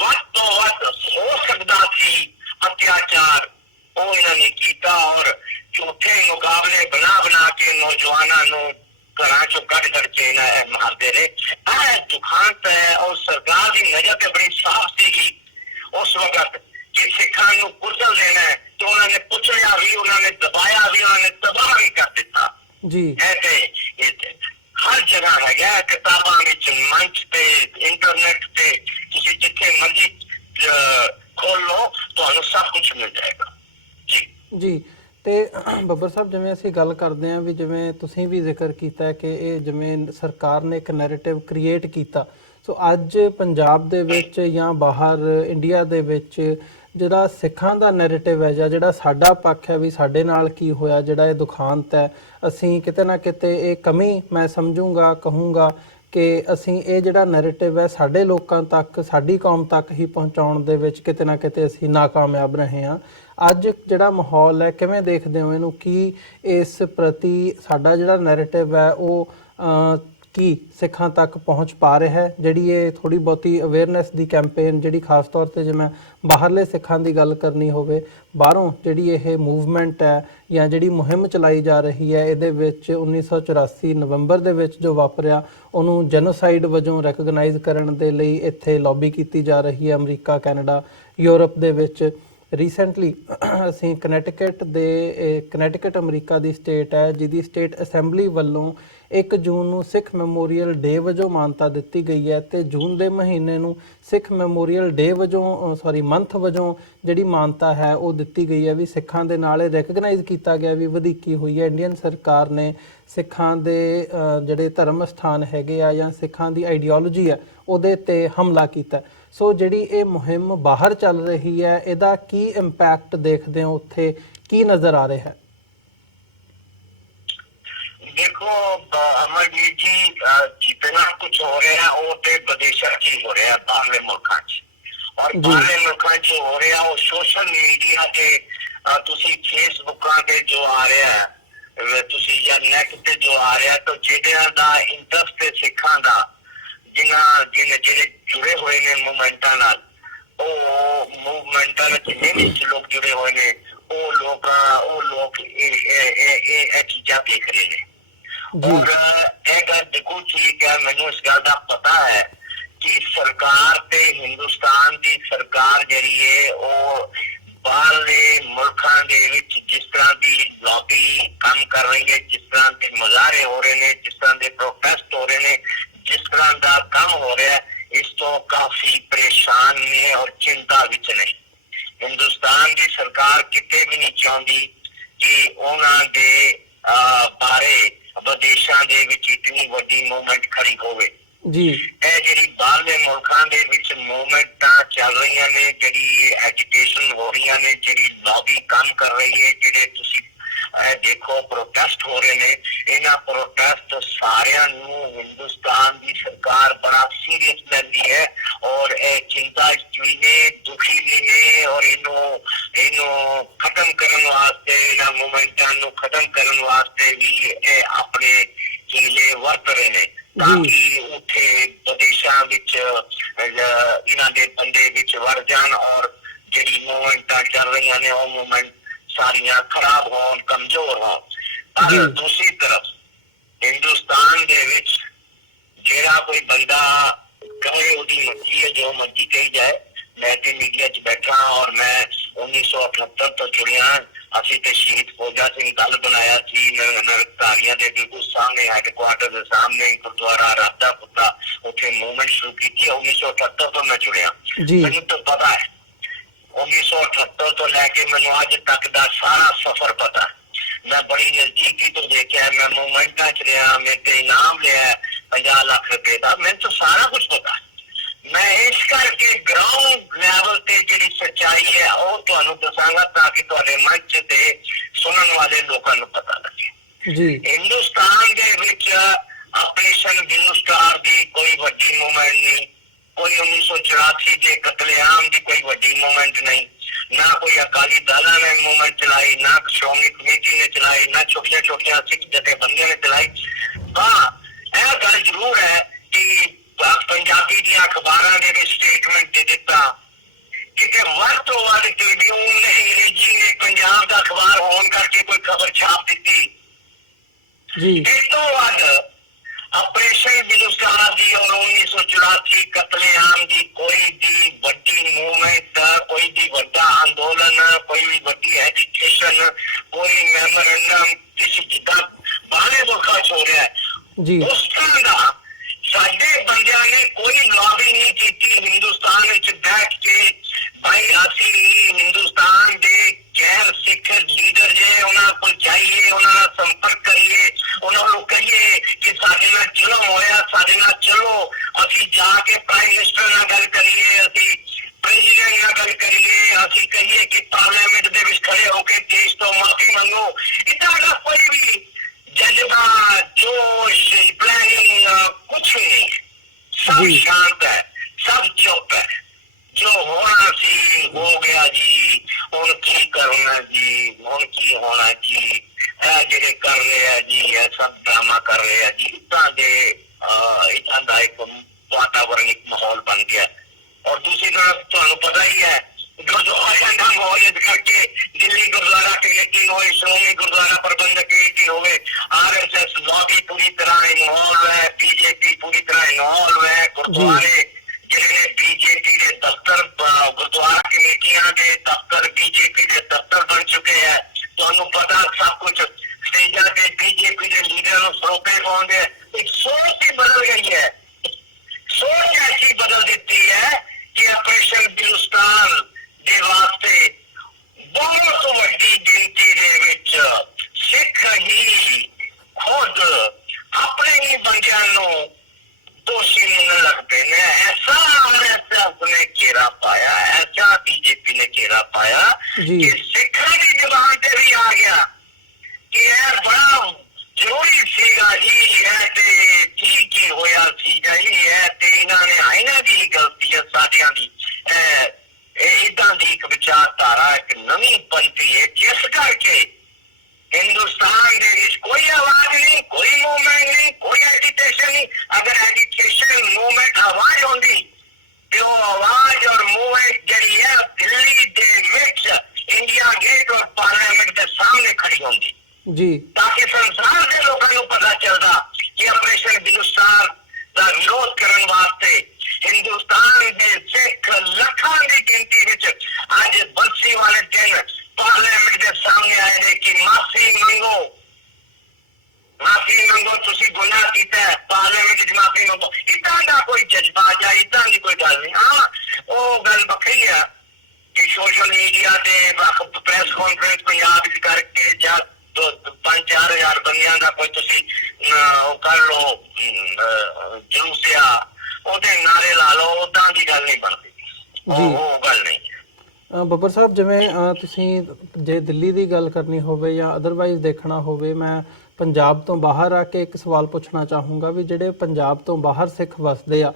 वध तो वध हो सकता सी अत्याचार वो इन्होंने किया, और झूठे मुकाबले बना बना के नौजवानों घरों चो कट के मारते रहे। दुखांत है और सरकार की नजर तो बड़ी साफ सी उस वक्त कि सिखा कुचल देना है, तो उन्होंने पुछया भी, उन्होंने दबाया भी, उन्होंने तबाह भी कर दिता जी। हर जगह है किताबों में, मंच पे, इंटरनेट पे, किसी जिथे मर्जी खोल लो तो सब कुछ मिल जाएगा जी जी। ਤੇ ਬੱਬਰ ਸਾਹਿਬ ਜਿਵੇਂ ਅਸੀਂ ਗੱਲ ਕਰਦੇ ਹਾਂ ਵੀ ਜਿਵੇਂ ਤੁਸੀਂ ਵੀ ਜ਼ਿਕਰ ਕੀਤਾ ਕਿ ਇਹ ਜਿਵੇਂ ਸਰਕਾਰ ਨੇ ਇੱਕ ਨੈਰੇਟਿਵ ਕ੍ਰੀਏਟ ਕੀਤਾ, ਸੋ ਅੱਜ ਪੰਜਾਬ ਦੇ ਵਿੱਚ ਜਾਂ ਬਾਹਰ ਇੰਡੀਆ ਦੇ ਵਿੱਚ ਜਿਹੜਾ ਸਿੱਖਾਂ ਦਾ ਨੈਰੇਟਿਵ ਹੈ ਜਾਂ ਜਿਹੜਾ ਸਾਡਾ ਪੱਖ ਹੈ ਵੀ ਸਾਡੇ ਨਾਲ ਕੀ ਹੋਇਆ, ਜਿਹੜਾ ਇਹ ਦੁਖਾਂਤ ਹੈ, ਅਸੀਂ ਕਿਤੇ ਨਾ ਕਿਤੇ ਇਹ ਕਮੀ ਮੈਂ ਸਮਝੂੰਗਾ ਕਹੂੰਗਾ ਕਿ ਅਸੀਂ ਇਹ ਜਿਹੜਾ ਨੈਰੇਟਿਵ ਹੈ ਸਾਡੇ ਲੋਕਾਂ ਤੱਕ ਸਾਡੀ ਕੌਮ ਤੱਕ ਹੀ ਪਹੁੰਚਾਉਣ ਦੇ ਵਿੱਚ ਕਿਤੇ ਨਾ ਕਿਤੇ ਅਸੀਂ ਨਾਕਾਮਯਾਬ ਰਹੇ ਹਾਂ। ਅੱਜ ਜਿਹੜਾ ਮਾਹੌਲ ਹੈ ਕਿਵੇਂ ਦੇਖਦੇ ਹੋ ਇਹਨੂੰ, ਕੀ ਇਸ ਪ੍ਰਤੀ ਸਾਡਾ ਜਿਹੜਾ ਨੈਰੇਟਿਵ ਹੈ ਉਹ ਕੀ ਸਿੱਖਾਂ ਤੱਕ ਪਹੁੰਚ ਪਾ ਰਿਹਾ ਹੈ? ਜਿਹੜੀ ਇਹ ਥੋੜੀ ਬਹੁਤੀ ਅਵੇਅਰਨੈਸ ਦੀ ਕੈਂਪੇਨ ਜਿਹੜੀ ਖਾਸ ਤੌਰ ਤੇ ਜਿਵੇਂ ਬਾਹਰਲੇ ਸਿੱਖਾਂ ਦੀ ਗੱਲ ਕਰਨੀ ਹੋਵੇ, ਬਾਹਰੋਂ ਜਿਹੜੀ ਇਹ ਮੂਵਮੈਂਟ ਹੈ ਜਾਂ ਜਿਹੜੀ ਮੁਹਿੰਮ ਚਲਾਈ ਜਾ ਰਹੀ ਹੈ, ਇਹਦੇ ਵਿੱਚ 1984 ਨਵੰਬਰ ਦੇ ਵਿੱਚ ਜੋ ਵਾਪਰਿਆ ਉਹਨੂੰ ਜੈਨੋਸਾਈਡ ਵਜੋਂ ਰੈਕਗਨਾਈਜ਼ ਕਰਨ ਦੇ ਲਈ ਇੱਥੇ ਲੌਬੀ ਕੀਤੀ ਜਾ ਰਹੀ ਹੈ ਅਮਰੀਕਾ, ਕੈਨੇਡਾ, ਯੂਰਪ ਦੇ ਵਿੱਚ। ਰੀਸੈਂਟਲੀ ਅਸੀਂ ਕਨੈਟਿਕਟ ਅਮਰੀਕਾ ਦੀ ਸਟੇਟ ਹੈ ਜਿਹਦੀ ਸਟੇਟ ਅਸੈਂਬਲੀ ਵੱਲੋਂ 1 ਜੂਨ ਨੂੰ ਸਿੱਖ ਮੈਮੋਰੀਅਲ ਡੇ ਵਜੋਂ ਮਾਨਤਾ ਦਿੱਤੀ ਗਈ ਹੈ ਤੇ ਜੂਨ ਦੇ ਮਹੀਨੇ ਨੂੰ ਸਿੱਖ ਮੈਮੋਰੀਅਲ ਡੇ ਵਜੋਂ ਮੰਥ ਵਜੋਂ ਜਿਹੜੀ ਮਾਨਤਾ ਹੈ ਉਹ ਦਿੱਤੀ ਗਈ ਹੈ ਵੀ ਸਿੱਖਾਂ ਦੇ ਨਾਲ ਇਹ ਰੈਕਗਨਾਈਜ਼ ਕੀਤਾ ਗਿਆ ਵੀ ਵਧੀਕੀ ਹੋਈ ਹੈ। ਇੰਡੀਅਨ ਸਰਕਾਰ ਨੇ ਸਿੱਖਾਂ ਦੇ ਜਿਹੜੇ ਧਰਮ ਸਥਾਨ ਹੈਗੇ ਆ ਜਾਂ ਸਿੱਖਾਂ ਦੀ ਆਈਡੀਓਲੋਜੀ ਹੈ ਉਹਦੇ ਤੇ ਹਮਲਾ ਕੀਤਾ। ਸੋ ਜਿਹੜੀ ਇਹ ਮੁਹਿੰਮ ਬਾਹਰ ਚੱਲ ਰਹੀ ਹੈ ਇਹਦਾ ਕੀ ਇੰਪੈਕਟ ਦੇਖਦੇ ਹੋ, ਉੱਥੇ ਕੀ ਨਜ਼ਰ ਆ ਰਿਹਾ ਹੈ? देखो अमरजीत जी, जितना कुछ हो रहा है वो तो विदेशों च हो रहा है, बाहरले मुल्कों च, और बाहरले मुल्कों च हो रहा वो सोशल मीडिया के तुसी फेसबुक पे जो आ रहा है तुसी या नेट पे जो आ रहा है, तो जिहदे दा इंटरस्ट है सिखां दा ਜਿਹੜੇ ਜੁੜੇ ਹੋਏ ਨੇ ਮੂਵਮੈਂਟਾਂ ਨਾਲ, ਉਹ ਮੂਵਮੈਂਟਾਂ ਨਾਲ ਜਿੰਨੇ ਵੀ ਲੋਕ ਜੁੜੇ ਹੋਏ ਨੇ ਉਹ ਲੋਕ ਇਹ ਚੀਜ਼ਾਂ ਦੇਖ ਰਹੇ ਨੇ। ਔਰ ਇਹ ਗੱਲ ਬਿਲਕੁਲ ਠੀਕ ਹੈ, ਮੈਨੂੰ ਇਸ ਗੱਲ ਦਾ ਪਤਾ ਹੈ ਕਿ ਸਰਕਾਰ ਤੇ ਹਿੰਦੁਸਤਾਨ ਦੀ ਸਰਕਾਰ ਜਿਹੜੀ ਹੈ ਉਹ ਬਾਹਰਲੇ ਮੁਲਕਾਂ ਦੇ ਵਿੱਚ ਜਿਸ ਤਰ੍ਹਾਂ ਦੀ ਲੌਬੀ ਕੰਮ ਕਰ ਰਹੀ ਹੈ, ਜਿਸ ਤਰ੍ਹਾਂ ਦੇ ਮੁਜ਼ਾਹਰੇ ਹੋ ਰਹੇ ਨੇ, ਜਿਸ ਤਰ੍ਹਾਂ ਦੇ ਪ੍ਰੋਟੈਸਟ ਹੋ ਰਹੇ ਨੇ, ਜਿਸ ਤਰ੍ਹਾਂ ਦਾ ਕੰਮ ਹੋ ਰਿਹਾ ਹੈ, ਇਸ ਤੋਂ ਕਾਫੀ ਪਰੇਸ਼ਾਨ ਨੇ ਔਰ ਚਿੰਤਾ ਵਿੱਚ ਨੇ। ਹਿੰਦੁਸਤਾਨ ਦੀ ਸਰਕਾਰ ਕਿਤੇ ਵੀ ਨਹੀਂ ਚਾਹੁੰਦੀ ਕਿ ਉਹਨਾਂ ਦੇ ਬਾਰੇ ਵਿਦੇਸ਼ਾਂ ਦੇ ਵਿੱਚ ਇਤਨੀ ਵੱਡੀ ਮੂਵਮੈਂਟ ਖੜੀ ਹੋਵੇ ਜੀ। ਇਹ ਜਿਹੜੀ ਬਾਹਰਲੇ ਮੁਲਕਾਂ ਦੇ ਵਿੱਚ ਮੂਵਮੈਂਟਾਂ ਚੱਲ ਰਹੀਆਂ ਨੇ, ਜਿਹੜੀ ਐਜੀਟੇਸ਼ਨ ਹੋ ਰਹੀਆਂ ਨੇ, ਜਿਹੜੀ ਲੌਬੀ ਕੰਮ ਕਰ ਰਹੀ ਹੈ, ਜਿਹੜੇ ਤੁਸੀਂ ਦੇਖੋ ਪ੍ਰੋਟੈਸਟ ਹੋ ਰਹੇ ਨੇ, ਇਹਨਾਂ ਪ੍ਰੋਟੈਸਟ ਸਾਰਿਆਂ ਨੂੰ ਹਿੰਦੁਸਤਾਨ ਦੀ ਸਰਕਾਰ ਬੜਾ ਸੀਰੀਅਸ ਲੈਂਦੀ ਹੈ ਔਰ ਇਹ ਚਿੰਤਾ ਵੀ ਨੇ, ਦੁਖੀ ਵੀ ਨੇ ਔਰ ਇਹਨੂੰ ਖਤਮ ਕਰਨ ਵਾਸਤੇ, ਇਹਨਾਂ ਮੂਵਮੈਂਟਾਂ ਨੂੰ ਖਤਮ ਕਰਨ ਵਾਸਤੇ ਵੀ ਇਹ ਆਪਣੇ ਹੀਲੇ ਵਰਤ ਰਹੇ ਨੇ ਤਾਂ ਕਿ ਉੱਥੇ ਵਿਦੇਸ਼ਾਂ ਵਿੱਚ ਇਹਨਾਂ ਦੇ ਬੰਦੇ ਵਿੱਚ ਵੜ ਜਾਣ ਔਰ ਜਿਹੜੀ ਮੂਵਮੈਂਟਾਂ ਚੱਲ ਰਹੀਆਂ ਨੇ ਉਹ ਮੂਵਮੈਂਟ ਸਾਰੀਆਂ ਖਰਾਬ ਹੋਣ, ਕਮਜ਼ੋਰ ਹੋਣ। ਪਰ ਦੂਸਰੀ ਤਰਫ ਹਿੰਦੁਸਤਾਨ ਦੇ ਵਿੱਚ ਜਿਹੜਾ ਕੋਈ ਬੰਦਾ ਕਹੇ ਉਹਦੀ ਮਰਜ਼ੀ ਹੈ, ਜੋ ਮਰਜ਼ੀ ਕਹੀ ਜਾਏ। ਮੈਂ ਤੇ ਮੀਡੀਆ 'ਚ ਬੈਠਾ ਔਰ ਮੈਂ 1978 ਤੋਂ ਜੁੜਿਆ। ਅਸੀਂ ਤੇ ਸ਼ਹੀਦ ਫੌਜਾ ਸਿੰਘ ਦਲ ਬਣਾਇਆ ਸੀ ਨਰਤਾਰੀਆਂ ਦੇ ਬਿਲਕੁਲ ਸਾਹਮਣੇ, ਹੈਡਕੁਆਟਰ ਦੇ ਸਾਹਮਣੇ ਗੁਰਦੁਆਰਾ ਰਾਧਾ ਪੁੱਤਾ, ਉੱਥੇ ਮੂਵਮੈਂਟ ਸ਼ੁਰੂ ਕੀਤੀ। 1978 ਤੋਂ ਮੈਂ ਜੁੜਿਆ, ਮੈਨੂੰ ਤਾਂ ਪਤਾ ਹੈ 1978 ਤੋਂ ਲੈ ਕੇ ਮੈਨੂੰ ਅੱਜ ਤੱਕ ਦਾ ਸਾਰਾ ਸਫ਼ਰ ਪਤਾ। ਮੈਂ ਬੜੀ ਨਜ਼ਦੀਕੀ ਤੋਂ ਦੇਖਿਆ, ਮੈਂ ਮੂਵਮੈਂਟਾਂ 'ਚ ਰਿਹਾ, ਮੈਂ ਤੇ ਇਨਾਮ ਲਿਆ 50 ਲੱਖ ਰੁਪਏ ਦਾ, ਮੈਨੂੰ ਤਾਂ ਸਾਰਾ ਕੁਛ ਪਤਾ। ਮੈਂ ਇਸ ਕਰਕੇ ਗਰਾਊਂਡ ਲੈਵਲ ਤੇ ਜਿਹੜੀ ਸੱਚਾਈ ਹੈ ਉਹ ਤੁਹਾਨੂੰ ਦੱਸਾਂਗਾ ਤਾਂ ਕਿ ਤੁਹਾਡੇ ਮੰਚ ਤੇ ਸੁਣਨ ਵਾਲੇ ਲੋਕਾਂ ਨੂੰ ਪਤਾ ਲੱਗੇ। ਹਿੰਦੁਸਤਾਨ ਦੇ ਵਿੱਚ ਆਪਰੇਸ਼ਨ ਬਲੂ ਸਟਾਰ ਦੀ ਕੋਈ ਵੱਡੀ ਮੂਵਮੈਂਟ ਨਹੀਂ, ਕੋਈ 1984 ਦੇ ਕਤਲੇਆਮ ਦੀ ਕੋਈ ਵੱਡੀ ਮੂਵਮੈਂਟ ਨਹੀਂ, ਨਾ ਕੋਈ ਅਕਾਲੀ ਦਲਾਂ ਨੇ ਮੂਵਮੈਂਟ ਚਲਾਈ, ਨਾ ਸ਼੍ਰੋਮਣੀ ਕਮੇਟੀ ਨੇ ਚਲਾਈ, ਨਾ ਛੋਟੀਆਂ ਛੋਟੀਆਂ ਸਿੱਖ ਜਥੇਬੰਦੀਆਂ ਨੇ ਚਲਾਈ। ਹਾਂ, ਇਹ ਗੱਲ ਜ਼ਰੂਰ ਹੈ ਕਿ ਪੰਜਾਬੀ ਦੀਆਂ ਅਖਬਾਰਾਂ ਦੇ ਵਿੱਚ ਸਟੇਟਮੈਂਟ ਦੇ ਦਿੱਤਾ ਕਿਤੇ ਵੱਧ ਤੋਂ ਵੱਧ ਟ੍ਰਿਬਿਊਨ ਨੇ, ਅੰਗਰੇਜ਼ੀ ਨੇ ਪੰਜਾਬ ਦਾ ਅਖਬਾਰ ਹੋਣ ਕਰਕੇ ਕੋਈ ਖਬਰ ਛਾਪ ਦਿੱਤੀ। ਇਸ ਤੋਂ ਵੱਧ ਆਪਰੇਸ਼ਨ ਬਲੂ ਸਟਾਰ ਦੀ ਔਰ 1984 ਕਤਲੇਆਮ ਦੀ ਕੋਈ ਵੀ ਵੱਡੀ ਮੂਵਮੈਂਟ, ਕੋਈ ਵੀ ਵੱਡਾ ਅੰਦੋਲਨ, ਕੋਈ ਵੀ ਵੱਡੀ ਐਜੀਟੇਸ਼ਨ, ਕੋਈ ਮੈਮੋਰੈਂਡਮ ਕਿਸੇ ਜਿੱਦਾਂ ਬਾਹਲੇ ਤੋਂ ਖਰਚ ਹੋ ਰਿਹਾ ਹੈ ਉਸ ਤਰ੍ਹਾਂ ਦਾ ਸਾਡੇ ਬੰਦਿਆਂ ਨੇ ਕੋਈ ਲੌਬੀ ਨਹੀਂ ਕੀਤੀ ਹਿੰਦੁਸਤਾਨ ਵਿੱਚ ਬੈਠ ਕੇ ਭਾਈ ਅਸੀਂ ਹਿੰਦੁਸਤਾਨ ਦੇ ਗੈਰ ਸਿੱਖ ਲੀਡਰ ਜੇ ਉਹਨਾਂ ਕੋਲ ਜਾਈਏ, ਉਹਨਾਂ ਨਾਲ ਸੰਪਰਕ ਕਰੀਏ, ਉਹਨਾਂ ਨੂੰ ਕਹੀਏ ਕਿ ਸਾਡੇ ਨਾਲ ਜ਼ੁਲਮ ਹੋਇਆ, ਸਾਡੇ ਨਾਲ ਚਲੋ ਅਸੀਂ ਜਾ ਕੇ ਪ੍ਰਾਈਮ ਮਿਨਿਸਟਰ ਨਾਲ ਗੱਲ ਕਰੀਏ, ਅਸੀਂ ਪ੍ਰੈਜ਼ੀਡੈਂਟ ਨਾਲ ਗੱਲ ਕਰੀਏ, ਅਸੀਂ ਕਹੀਏ ਕਿ ਪਾਰਲੀਮੈਂਟ ਦੇ ਵਿੱਚ ਖੜੇ ਹੋ ਕੇ ਦੇਸ਼ ਤੋਂ ਮਾਫੀ ਮੰਗੋ। ਇੱਦਾਂ ਦਾ ਕੋਈ ਵੀ ਜਜ਼ਬਾ, ਜੋਸ਼, ਪਲੈਨਿੰਗ ਕੁਛ ਨਹੀਂ, ਸਭ ਸ਼ਾਂਤ ਹੈ, ਸਭ ਚੁੱਪ ਹੈ। ਜੋ ਹੋਣਾ ਸੀ ਹੋ ਗਿਆ ਜੀ, ਹੁਣ ਕੀ ਕਰਨਾ ਜੀ, ਹੁਣ ਕੀ ਹੋਣਾ ਜੀ, ਇਹ ਜਿਹੜੇ ਕਰ ਰਹੇ ਆ ਜੀ, ਇਹ ਸਭ ਡਰਾਮਾ ਕਰ ਰਹੇ ਆ ਜੀ, ਇੱਦਾਂ ਦਾ ਇੱਕ ਵਾਤਾਵਰਨ, ਇੱਕ ਮਾਹੌਲ ਬਣ ਗਿਆ। ਔਰ ਦੂਸਰੀ ਤਰਫ ਤੁਹਾਨੂੰ ਪਤਾ ਹੀ ਹੈ ਗੁਰਦੁਆਰਿਆਂ ਦਾ ਮਾਹੌਲ ਕਰਕੇ ਦਿੱਲੀ ਗੁਰਦੁਆਰਾ ਕਮੇਟੀ ਹੋਵੇ, ਸ਼੍ਰੋਮਣੀ ਗੁਰਦੁਆਰਾ ਪ੍ਰਬੰਧਕ ਕਮੇਟੀ ਹੋਵੇ, RSS ਲੌਬੀ ਪੂਰੀ ਤਰ੍ਹਾਂ ਇਨਵੋਲਵ ਹੈ, BJP ਪੂਰੀ ਤਰ੍ਹਾਂ ਇਨਵੋਲਵ ਹੈ। ਗੁਰਦੁਆਰੇ ਜਿਹੜੇ BJP ਦੇ ਦਫ਼ਤਰ, ਗੁਰਦੁਆਰਾ ਕਮੇਟੀਆਂ ਦੇ ਦਫ਼ਤਰ BJP ਦੇ ਦਫ਼ਤਰ ਬਣ ਚੁੱਕੇ ਹੈ। ਤੁਹਾਨੂੰ ਪਤਾ ਸਭ ਕੁਝ ਸਟੇਜਾਂ ਤੇ BJP ਦੇ ਲੀਡਰ ਨੂੰ ਸਰੋਪੇ ਪਾਉਂਦੇ। ਇੱਕ ਸੋਚ ਹੀ ਬਦਲ ਗਈ ਹੈ, ਸੋਚ ਐਸੀ ਬਦਲ ਦਿੱਤੀ ਹੈ ਕਿ ਆਪਰੇਸ਼ਨ ਬਲੂ ਸਟਾਰ ਦੇ ਵਾਸਤੇ ਬਹੁਤ ਵੱਡੀ ਗਿਣਤੀ ਦੇ ਵਿੱਚ ਸਿੱਖ ਹੀ ਖੁਦ ਆਪਣੇ ਹੀ ਬੰਦਿਆਂ ਨੂੰ ਦੋਸ਼ੀ ਮੰਨਣ ਲੱਗ ਪਏ ਨੇ। ਐਸਾ ਉਸਨੇ ਘੇਰਾ ਪਾਇਆ, ਐਸਾ BJP ਨੇ ਘੇਰਾ ਪਾਇਆ ਕਿ ਸਿੱਖਾਂ ਦੀ ਜ਼ੁਬਾਨ ਤੇ ਵੀ ਆ ਗਿਆ ਕਿ ਇਹ ਬੜਾ ਜ਼ਰੂਰੀ ਸੀਗਾ ਜੀ, ਇਹ ਤੇ ਠੀਕ ਹੀ ਹੋਇਆ ਸੀਗਾ ਜੀ, ਇਹ ਤੇ ਇਹਨਾਂ ਨੇ ਆਇਨਾ ਦੀ ਗਲਤੀ ਹੈ ਸਾਡਿਆਂ ਦੀ। ਇੱਦਾਂ ਦੀ ਇੱਕ ਵਿਚਾਰਧਾਰਾ ਇੱਕ ਨਵੀਂ ਪਨਪੀ ਹੈ ਜਿਸ ਕਰਕੇ ਹਿੰਦੁਸਤਾਨ ਦੇ ਵਿੱਚ ਕੋਈ ਆਵਾਜ਼ ਨਹੀਂ, ਕੋਈ ਮੂਵਮੈਂਟ ਨਹੀਂ, ਕੋਈ ਐਜੀਟੇਸ਼ਨ ਨਹੀਂ। ਅਗਰ ਐਜੀਟੇਸ਼ਨ ਮੂਵਮੈਂਟ ਜੀ ताकि संसार के लोगों को पता चलता कि ऑपरेशन ब्लू स्टार का विरोध करने वास्ते हिंदुस्तान के सिख लाखों की गिनती विच आज बरसी वाले दिन पार्लियामेंट के सामने आए ने कि माफी मंगो तुसी गुनाह कीता है, पार्लियामेंट च माफी मंगो। इतना का कोई जज्बा या इतना की कोई गल नहीं। हाँ वो गल बखरी है कि सोशल मीडिया ते प्रेस कॉन्फ्रेंस पंजाब च करके या 5-4 हज़ार बंदियां दा कोई तुसी कर लो जुलूस या ओदे नारे ला लो, उदां दी गल नहीं बनदी। वो गल नहीं है। ਬੱਬਰ ਸਾਹਿਬ, ਜਿਵੇਂ ਤੁਸੀਂ ਜੇ ਦਿੱਲੀ ਦੀ ਗੱਲ ਕਰਨੀ ਹੋਵੇ ਜਾਂ ਅਦਰਵਾਈਜ਼ ਦੇਖਣਾ ਹੋਵੇ, ਮੈਂ ਪੰਜਾਬ ਤੋਂ ਬਾਹਰ ਆ ਕੇ ਇੱਕ ਸਵਾਲ ਪੁੱਛਣਾ ਚਾਹੂੰਗਾ ਵੀ ਜਿਹੜੇ ਪੰਜਾਬ ਤੋਂ ਬਾਹਰ ਸਿੱਖ ਵਸਦੇ ਆ,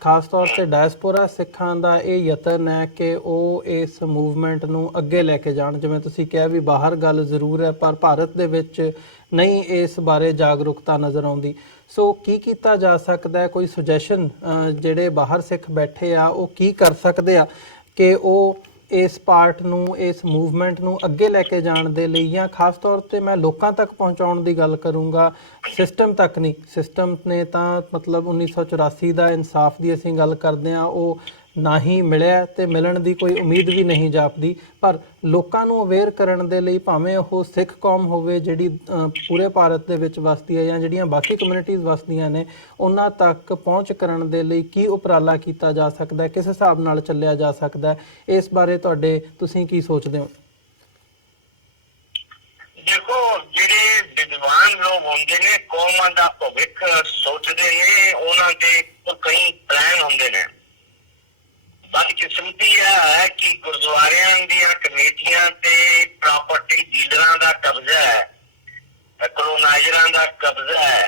ਖਾਸ ਤੌਰ ਤੇ ਡਾਇਸਪੋਰਾ ਸਿੱਖਾਂ ਦਾ ਇਹ ਯਤਨ ਹੈ ਕਿ ਉਹ ਇਸ ਮੂਵਮੈਂਟ ਨੂੰ ਅੱਗੇ ਲੈ ਕੇ ਜਾਣ। ਜਿਵੇਂ ਤੁਸੀਂ ਕਿਹਾ ਵੀ ਬਾਹਰ ਗੱਲ ਜ਼ਰੂਰ ਹੈ ਪਰ ਭਾਰਤ ਦੇ ਵਿੱਚ ਨਹੀਂ ਇਸ ਬਾਰੇ ਜਾਗਰੂਕਤਾ ਨਜ਼ਰ ਆਉਂਦੀ। ਸੋ ਕੀ ਕੀਤਾ ਜਾ ਸਕਦਾ ਹੈ? ਕੋਈ ਸੁਜੈਸ਼ਨ ਜਿਹੜੇ ਬਾਹਰ ਸਿੱਖ ਬੈਠੇ ਆ ਉਹ ਕੀ ਕਰ ਸਕਦੇ ਆ ਕਿ ਉਹ ਇਸ ਪਾਰਟ ਨੂੰ, ਇਸ ਮੂਵਮੈਂਟ ਨੂੰ ਅੱਗੇ ਲੈ ਕੇ ਜਾਣ ਦੇ ਲਈ, ਜਾਂ ਖਾਸ ਤੌਰ ਤੇ ਮੈਂ ਲੋਕਾਂ ਤੱਕ ਪਹੁੰਚਾਉਣ ਦੀ ਗੱਲ ਕਰੂੰਗਾ, ਸਿਸਟਮ ਤੱਕ ਨਹੀਂ। ਸਿਸਟਮ ਨੇ ਤਾਂ ਮਤਲਬ 1984 ਦਾ ਇਨਸਾਫ ਦੀ ਅਸੀਂ ਗੱਲ ਕਰਦੇ ਹਾਂ, ਉਹ ਨਾ ਹੀ ਮਿਲਿਆ ਤੇ ਮਿਲਣ ਦੀ ਕੋਈ ਉਮੀਦ ਵੀ ਨਹੀਂ ਜਾਪਦੀ। ਪਰ ਲੋਕਾਂ ਨੂੰ ਅਵੇਅਰ ਕਰਨ ਦੇ ਲਈ, ਭਾਵੇਂ ਉਹ ਸਿੱਖ ਕੌਮ ਹੋਵੇ ਜਿਹੜੀ ਪੂਰੇ ਭਾਰਤ ਦੇ ਵਿੱਚ ਵਸਦੀ ਹੈ ਜਾਂ ਜਿਹੜੀਆਂ ਬਾਕੀ ਕਮਿਊਨਿਟੀਜ਼ ਵਸਦੀਆਂ ਨੇ, ਉਹਨਾਂ ਤੱਕ ਪਹੁੰਚ ਕਰਨ ਦੇ ਲਈ ਕੀ ਉਪਰਾਲਾ ਕੀਤਾ ਜਾ ਸਕਦਾ ਹੈ, ਕਿਸ ਹਿਸਾਬ ਨਾਲ ਚੱਲਿਆ ਜਾ ਸਕਦਾ ਹੈ, ਇਸ ਬਾਰੇ ਤੁਸੀਂ ਕੀ ਸੋਚਦੇ ਹੋ? देखो ਜਿਹੜੇ ਵਿਦਵਾਨ ਲੋਕ ਹੁੰਦੇ ਨੇ, ਕੌਮਾਂ ਦਾ ਭਵਿੱਖ ਸੋਚਦੇ ਨੇ, ਉਹਨਾਂ ਦੇ ਕਈ ਪਲਾਨ ਹੁੰਦੇ ਨੇ। ਬਦਕਿਸਮਤੀ ਇਹ ਹੈ ਕਿ ਗੁਰਦੁਆਰਿਆਂ ਦੀਆਂ ਕਮੇਟੀਆਂ ਤੇ ਪ੍ਰਾਪਰਟੀ ਡੀਲਰਾਂ ਦਾ ਕਬਜ਼ਾ ਹੈ, ਕਲੋਨਾਈਜ਼ਰਾਂ ਦਾ ਕਬਜ਼ਾ ਹੈ,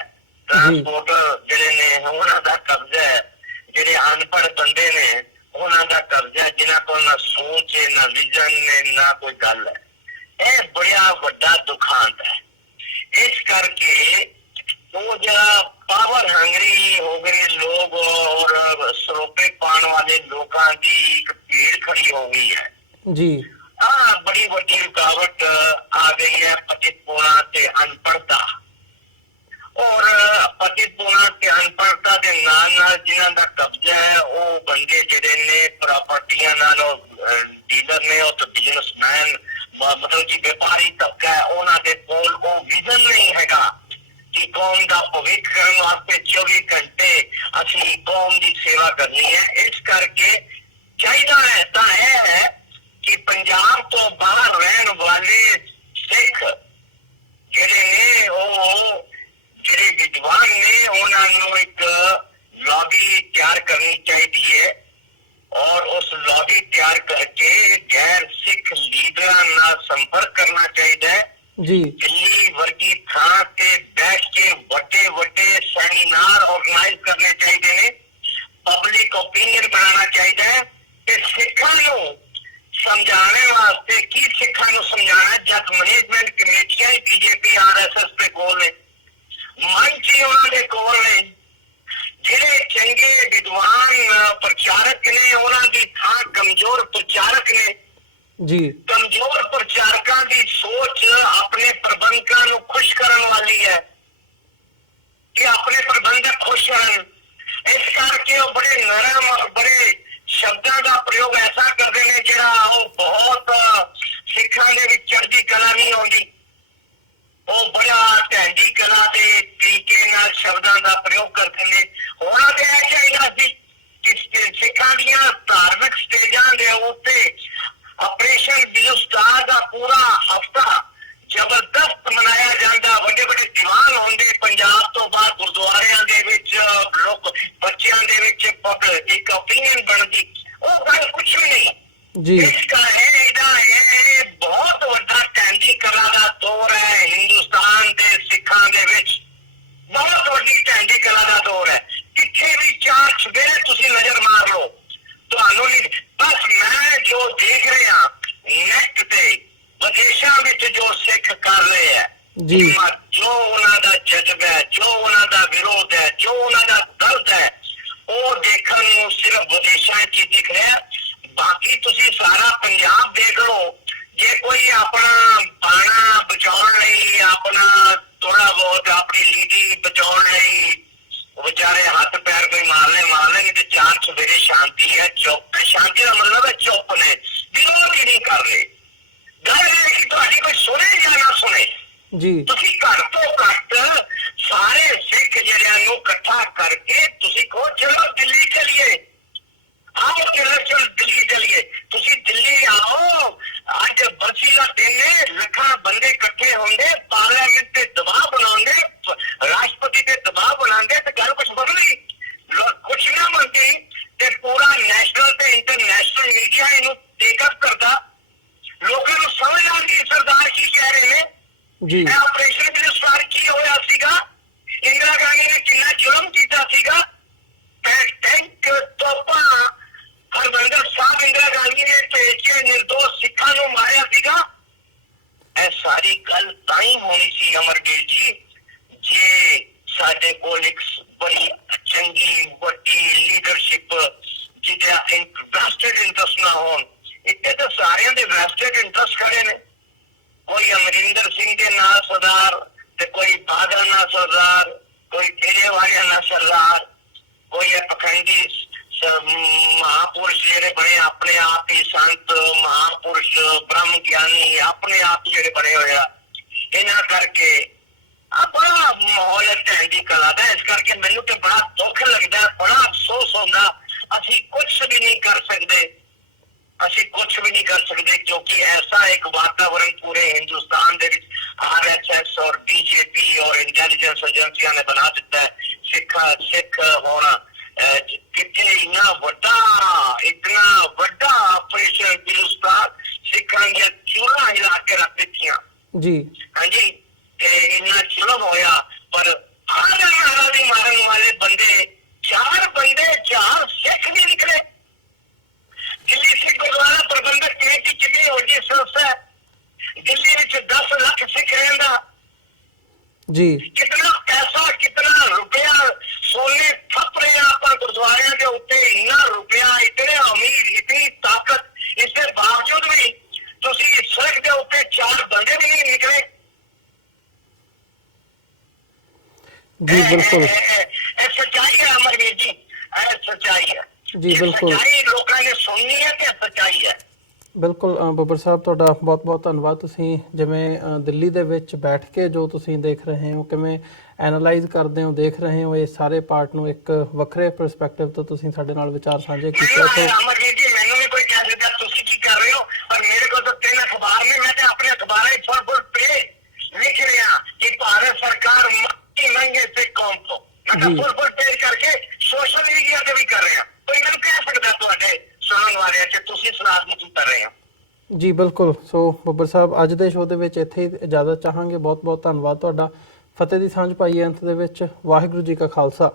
ਟਰਾਂਸਪੋਰਟਰ ਜਿਹੜੇ ਨੇ ਉਹਨਾਂ ਦਾ ਕਬਜ਼ਾ ਹੈ, ਜਿਹੜੇ ਅਨਪੜ੍ਹ ਬੰਦੇ ਨੇ ਉਹਨਾਂ ਦਾ ਕਬਜ਼ਾ, ਜਿਨ੍ਹਾਂ ਕੋਲ ਨਾ ਸੋਚ ਹੈ, ਨਾ ਵਿਜ਼ਨ ਹੈ, ਨਾ ਕੋਈ ਗੱਲ ਹੈ। ਇਹ ਬੜਾ ਵੱਡਾ ਦੁਖਾਂਤ ਹੈ। ਇਸ ਕਰਕੇ ਉਹ ਜਿਹੜਾ ਪਾਵਰ ਹੰਗਰੀ ਹੋ ਗਏ ਲੋਕ ਔਰ ਸਰੋਪੇ ਪਾਉਣ ਵਾਲੇ ਲੋਕਾਂ ਦੀ ਇੱਕ ਭੀੜ ਖੜੀ ਹੋ ਗਈ ਹੈ ਜੀ। ਬੜੀ ਵੱਡੀ ਰੁਕਾਵਟ ਆ ਗਈ ਹੈ ਪਤਿਤਪੁਣਾ ਤੇ ਅਨਪੜ੍ਹਤਾ। ਔਰ ਪਤਿਤਪੁਣਾ ਤੇ ਅਨਪੜ੍ਹਤਾ ਦੇ ਨਾਲ ਜਿਨ੍ਹਾਂ ਦਾ ਕਬਜ਼ਾ ਹੈ ਉਹ ਬੰਦੇ ਜਿਹੜੇ ਨੇ ਪ੍ਰਾਪਰਟੀਆਂ ਨਾਲ ਡੀਲਰ ਨੇ, ਉਹ ਤਾਂ ਬਿਜ਼ਨਸਮੈਨ, ਮਤਲਬ ਕਿ ਵਪਾਰੀ ਤਬਕਾ ਹੈ, ਉਹਨਾਂ ਦੇ ਕੋਲ ਉਹ ਵਿਜ਼ਨ ਨਹੀਂ ਹੈਗਾ ਕਿ ਕੌਮ ਦਾ ਭਵਿੱਖ ਕਰਨ ਵਾਸਤੇ 24 ਘੰਟੇ ਅਸੀਂ ਕੌਮ ਦੀ ਸੇਵਾ ਕਰਨੀ ਹੈ। ਇਸ ਕਰਕੇ ਚਾਹੀਦਾ ਹੈ ਤਾਂ ਇਹ ਹੈ ਕਿ ਪੰਜਾਬ ਤੋਂ ਬਾਹਰ ਰਹਿਣ ਵਾਲੇ ਸਿੱਖ ਜਿਹੜੇ ਨੇ, ਉਹ ਜਿਹੜੇ ਵਿਦਵਾਨ ਨੇ, ਉਹਨਾਂ ਨੂੰ ਇੱਕ ਲੌਬੀ ਤਿਆਰ ਕਰਨੀ ਚਾਹੀਦੀ ਹੈ ਔਰ ਉਸ ਲੌਬੀ ਤਿਆਰ ਕਰਕੇ ਗੈਰ ਸਿੱਖ ਲੀਡਰਾਂ ਨਾਲ ਸੰਪਰਕ ਕਰਨਾ ਚਾਹੀਦਾ ਹੈ ਜੀ। ਦਿੱਲੀ ਵਰਗੀ ਥਾਂ ਤੇ ਬੈਠ ਕੇ ਵੱਡੇ ਵੱਡੇ ਸੈਮੀਨਾਰ ਆਰਗੇਨਾਈਜ਼ ਕਰਨੇ ਚਾਹੀਦੇ ਨੇ, ਪਬਲਿਕ ਓਪੀਨੀਅਨ ਬਣਾਉਣਾ ਚਾਹੀਦਾ ਹੈ ਤੇ ਸਿੱਖਾਂ ਨੂੰ ਸਮਝਾਉਣ ਵਾਸਤੇ ਕੀ ਸਿੱਖਾਂ ਨੂੰ ਸਮਝਾਉਣਾ ਜਦ ਮੈਨੇਜਮੈਂਟ ਕਮੇਟੀਆਂ ਹੀ ਬੀਜੇਪੀ RSS ਦੇ ਕੋਲ ਨੇ, ਮੰਚ ਹੀ ਉਹਨਾਂ ਦੇ ਕੋਲ ਨੇ। ਜਿਹੜੇ ਚੰਗੇ ਵਿਦਵਾਨ ਪ੍ਰਚਾਰਕ ਨੇ ਉਹਨਾਂ ਦੀ ਥਾਂ ਕਮਜ਼ੋਰ ਪ੍ਰਚਾਰਕ ਨੇ ਜੀ। ਕਮਜ਼ੋਰ ਪ੍ਰਚਾਰਕਾਂ ਦੀ ਸੋਚ ਆਪਣੇ ਪ੍ਰਬੰਧਕਾਂ ਨੂੰ ਖੁਸ਼ ਕਰਨ ਵਾਲੀ ਹੈ ਕਿ ਆਪਣੇ ਪ੍ਰਬੰਧਕ ਖੁਸ਼ ਹਨ। ਇਸ ਕਰਕੇ ਉਹ ਬੜੇ ਨਰਮ ਔਰ ਬੜੇ ਸ਼ਬਦਾਂ ਦਾ ਪ੍ਰਯੋਗ ਐਸਾ ਕਰਦੇ ਨੇ ਜਿਹੜਾ ਉਹ ਬਹੁਤ ਸਿੱਖਾਂ ਦੇ ਵਿੱਚ ਚੜ੍ਹਦੀ ਕਲਾ ਨਹੀਂ ਆਉਂਦੀ। ਉਹ ਬੜਾ ਢੈਂਡੀ ਕਲਾ ਦੇ ਤਰੀਕੇ ਨਾਲ ਸ਼ਬਦਾਂ ਦਾ ਪ੍ਰਯੋਗ ਕਰਦੇ ਨੇ। ਹੋਣਾ ਤੇ ਇਹ ਚਾਹੀਦਾ ਸੀ ਕਿ ਸਿੱਖਾਂ ਦੀਆਂ ਧਾਰਮਿਕ ਸਟੇਜਾਂ ਦੇ ਉੱਤੇ ਆਪਰੇਸ਼ਨ ਬਲੂ ਸਟਾਰ ਦਾ ਪੂਰਾ ਹਫਤਾ ਜ਼ਬਰਦਸਤ ਮਨਾਇਆ ਜਾਂਦਾ। ਵੱਡੇ ਵੱਡੇ ਦੀਵਾਨ ਹੁੰਦੇ ਪੰਜਾਬ ਤੋਂ ਬਾਹਰ ਗੁਰਦੁਆਰਿਆਂ ਦੇ ਵਿੱਚ, ਲੋਕ ਬੱਚਿਆਂ ਦੇ ਵਿੱਚ ਇੱਕ ਓਪੀਨੀਅਨ ਬਣਦੀ। ਉਹ ਗੱਲ ਕੁਛ ਵੀ ਨਹੀਂ ਜੀ। ਇਸ ਕਾਰਨ ਇਹ ਬਹੁਤ ਵੱਡਾ ਟੈਂਡੀ ਕਲਾ ਦਾ ਦੌਰ ਹੈ ਹਿੰਦੁਸਤਾਨ ਦੇ ਸਿੱਖਾਂ ਦੇ ਵਿੱਚ। ਬਹੁਤ ਵੱਡੀ ਟੈਂਡੀ ਕਲਾ ਦਾ ਦੌਰ ਹੈ। ਕਿੱਥੇ ਵੀ ਚਾਰ ਚੁਫੇਰੇ ਤੁਸੀਂ ਨਜ਼ਰ ਮਾਰ ਲਓ, ਤੁਹਾਨੂੰ ਨਹੀਂ। ਬਸ ਮੈਂ ਜੋ ਦੇਖ ਰਿਹਾ ਨੈਟ ਤੇ ਵਿਦੇਸ਼ਾਂ ਵਿੱਚ ਜੋ ਸਿੱਖ ਕਰ ਰਹੇ ਹੈ, ਜੋ ਉਹਨਾਂ ਦਾ ਜਜ਼ਬਾ ਹੈ, ਜੋ ਉਹਨਾਂ ਦਾ ਵਿਰੋਧ ਹੈ, ਜੋ ਉਹਨਾਂ ਦਾ ਦਰਦ ਹੈ, ਉਹ ਦੇਖਣ ਨੂੰ ਸਿਰਫ ਵਿਦੇਸ਼ਾਂ 'ਚ ਦਿਖ ਰਿਹਾ। ਬਾਕੀ ਤੁਸੀਂ ਸਾਰਾ ਪੰਜਾਬ ਦੇਖ ਲਓ, ਜੇ ਕੋਈ ਆਪਣਾ ਬਾਣਾ ਬਚਾਉਣ ਜੀ ਇਹ ਆਪਰੇਸ਼ਨ ਬਲੂ ਸਟਾਰ ਕੀ ਹੋਇਆ ਸੀਗਾ? ਇੰਦਰਾ ਗਾਂਧੀ ਨੇ ਕਿੰਨਾ ਜ਼ੁਲਮ ਕੀਤਾ ਸੀਗਾ। ਟੈਂਕ ਤੋਪਾਂ ਹਰਮੰਦਰ ਸਾਹਿਬ ਇੰਦਰਾ ਗਾਂਧੀ ਨੇ ਭੇਜ ਕੇ ਨਿਰਦੋਸ਼ ਸਿੱਖਾਂ ਨੂੰ ਮਾਰਿਆ ਸੀਗਾ। ਇਹ ਸਾਰੀ ਗੱਲ ਤਾਂ ਹੀ ਹੋਣੀ ਸੀ ਅਮਰਵੀਰ ਜੀ, ਜੇ ਸਾਡੇ ਕੋਲ ਇੱਕ ਬੜੀ ਚੰਗੀ ਵੱਡੀ ਲੀਡਰਸ਼ਿਪ ਜਿਹਦਾ ਇੱਕ ਵੈਸਟਡ ਇੰਟਰਸਟ ਨਾ ਹੋਣ। ਇੱਥੇ ਤਾਂ ਸਾਰਿਆਂ ਦੇ ਵੈਸਟਡ ਇੰਟਰਸਟ ਖੜੇ ਨੇ। ਕੋਈ ਅਮਰਿੰਦਰ ਸਿੰਘ ਦੇ ਨਾਲ ਸਰਦਾਰ ਤੇ ਕੋਈ ਬਾਦਲ ਨਾਲ ਸਰਦਾਰ, ਕੋਈ ਤੇਰੇ ਵਾਲਿਆਂ ਨਾਲ ਸਰਦਾਰ, ਕੋਈ ਪਖੰਡੀ ਮਹਾਪੁਰਸ਼ ਜਿਹੜੇ ਬਣੇ ਆਪਣੇ ਆਪ ਹੀ ਸੰਤ ਮਹਾਪੁਰਸ਼ ਬ੍ਰਹਮ ਗਿਆਨੀ ਆਪਣੇ ਆਪ ਜਿਹੜੇ ਬਣੇ ਹੋਏ ਆ। ਇਹਨਾਂ ਕਰਕੇ ਆਪਣਾ ਮਾਹੌਲ ਢਹਿਣ ਦੀ ਕਲਾ ਦਾ। ਇਸ ਕਰਕੇ ਮੈਨੂੰ ਤੇ ਬੜਾ ਦੁੱਖ ਲੱਗਦਾ, ਬੜਾ ਅਫਸੋਸ ਹੁੰਦਾ। ਅਸੀਂ ਕੁਛ ਵੀ ਨਹੀਂ ਕਰ ਸਕਦੇ, ਅਸੀਂ ਕੁਛ ਵੀ ਨਹੀਂ ਕਰ ਸਕਦੇ, ਕਿਉਂਕਿ ਐਸਾ ਇੱਕ ਵਾਤਾਵਰਨ ਪੂਰੇ ਹਿੰਦੁਸਤਾਨ ਦੇ ਵਿੱਚ RSS ਔਰ BJP ਔਰ ਇੰਟੈਲੀਜੈਂਸ ਏਜੰਸੀਆਂ ਨੇ ਬਣਾ ਦਿੱਤਾ ਹੈ। ਸਿੱਖ ਹੋਣਾ ਕਿਤੇ ਇਤਨਾ ਵੱਡਾ ਆਪਰੇਸ਼ਨ ਬਲੂ ਸਟਾਰ ਸਿੱਖਾਂ ਦੀਆਂ ਚੂੜਾਂ ਹਿਲਾ ਕੇ ਰੱਖ ਦਿੱਤੀਆਂ ਜੀ। ਹਾਂਜੀ, ਤੇ ਇੰਨਾ ਜ਼ੁਲਮ ਹੋਇਆ, ਪਰ ਆਜ਼ਾਦੀ ਮਾਰਨ ਵਾਲੇ ਬੰਦੇ ਚਾਰ ਸਿੱਖ ਨਹੀਂ ਨਿਕਲੇ। ਦਿੱਲੀ ਸਿੱਖ ਗੁਰਦੁਆਰਾ ਪ੍ਰਬੰਧਕ ਕਮੇਟੀ ਕਿੰਨੀ ਵੱਡੀ ਸੰਸਥਾ ਹੈ। ਦਿੱਲੀ ਵਿੱਚ 10 ਲੱਖ ਸਿੱਖ ਰਹਿੰਦਾ ਜੀ। ਕਿਤਨਾ ਪੈਸਾ ਕਿਤਨਾ ਰੁਪਇਆ ਸੋਨੇ ਥੱਪ ਰਹੇ ਆਪਾਂ ਗੁਰਦੁਆਰਿਆਂ ਦੇ ਉੱਤੇ। ਇੰਨਾ ਰੁਪਇਆ, ਇਤਨੇ ਅਮੀਰ, ਇਤਨੀ ਤਾਕਤ, ਇਸ ਦੇ ਬਾਵਜੂਦ ਵੀ ਤੁਸੀਂ ਸੜਕ ਦੇ ਉੱਤੇ 4 ਬੰਦੇ ਵੀ ਨਹੀਂ ਨਿਕਲੇ। ਜੀ ਬਿਲकुल ਇਹ ਸੱਚਾਈ ਹੈ ਅਮਰਵੀਰ ਜੀ, ਇਹ ਸੱਚਾਈ ਹੈ ਜੀ। ਬਿਲकुल ਸੱਚਾਈ ਲੋਕਾਂ ਨੇ ਸੁਣਨੀ ਹੈ ਤੇ ਸੱਚਾਈ ਹੈ। ਬਿਲਕੁਲ ਬੱਬਰ ਸਾਹਿਬ, ਤੁਹਾਡਾ ਬਹੁਤ-ਬਹੁਤ ਧੰਨਵਾਦ। ਤੁਸੀਂ ਜਿਵੇਂ ਦਿੱਲੀ ਦੇ ਵਿੱਚ ਬੈਠ ਕੇ ਜੋ ਤੁਸੀਂ ਦੇਖ ਰਹੇ ਹੋ, ਕਿਵੇਂ ਐਨਾਲਾਈਜ਼ ਕਰਦੇ ਹੋ, ਦੇਖ ਰਹੇ ਹੋ ਇਹ ਸਾਰੇ ਪਾਰਟ ਨੂੰ ਇੱਕ ਵੱਖਰੇ ਪਰਸਪੈਕਟਿਵ ਤੋਂ ਤੁਸੀਂ ਸਾਡੇ ਨਾਲ ਵਿਚਾਰ ਸਾਂਝੇ ਕੀਤੇ। ਅਮਰਜੀਤ ਜੀ, ਮੈਨੂੰ ਵੀ ਕੋਈ ਕਹਿ ਸਕਦਾ ਤੁਸੀਂ ਕੀ ਕਰ ਰਹੇ ਹੋ, ਪਰ ਮੇਰੇ ਕੋਲ ਤਾਂ 3 ਅਖਬਾਰ ਨੇ। ਮੈਂ ਤੇ ਆਪਣੇ ਅਖਬਾਰਾਂ 'ਚ ਫੁੱਲ ਪੇਜ ਲਿਖ ਰਿਹਾ ਕਿ ਭਾਰਤ ਸਰਕਾਰ ਮੰਗੇ ਤੇ ਕੌਮ ਤੋਂ। ਮੈਂ ਫੁੱਲ ਪੇਜ ਕਰਕੇ ਸੋਸ਼ਲ ਮੀਡੀਆ ਤੇ ਵੀ ਕਰ ਰਿਹਾ। ਕੋਈ ਮੈਨੂੰ ਕਹਿ ਸਕਦਾ ਤੁਹਾਡੇ ਸੁਣਨ ਵਾਲਿਆਂ 'ਚ ਤੁਸੀਂ ਰਾਜਨੀਤੀ ਕਰ ਰਹੇ ਹੋ? ਜੀ ਬਿਲਕੁਲ। ਸੋ ਬੱਬਰ ਸਾਹਿਬ, ਅੱਜ ਦੇ ਸ਼ੋਅ ਦੇ ਵਿੱਚ ਇੱਥੇ ਹੀ ਇਜਾਜ਼ਤ ਚਾਹਾਂਗੇ। ਬਹੁਤ-ਬਹੁਤ ਧੰਨਵਾਦ ਤੁਹਾਡਾ। ਫਤਿਹ ਦੀ ਸਾਂਝ ਪਾਈਏ ਅੰਤ ਦੇ ਵਿੱਚ। ਵਾਹਿਗੁਰੂ ਜੀ ਕਾ ਖਾਲਸਾ,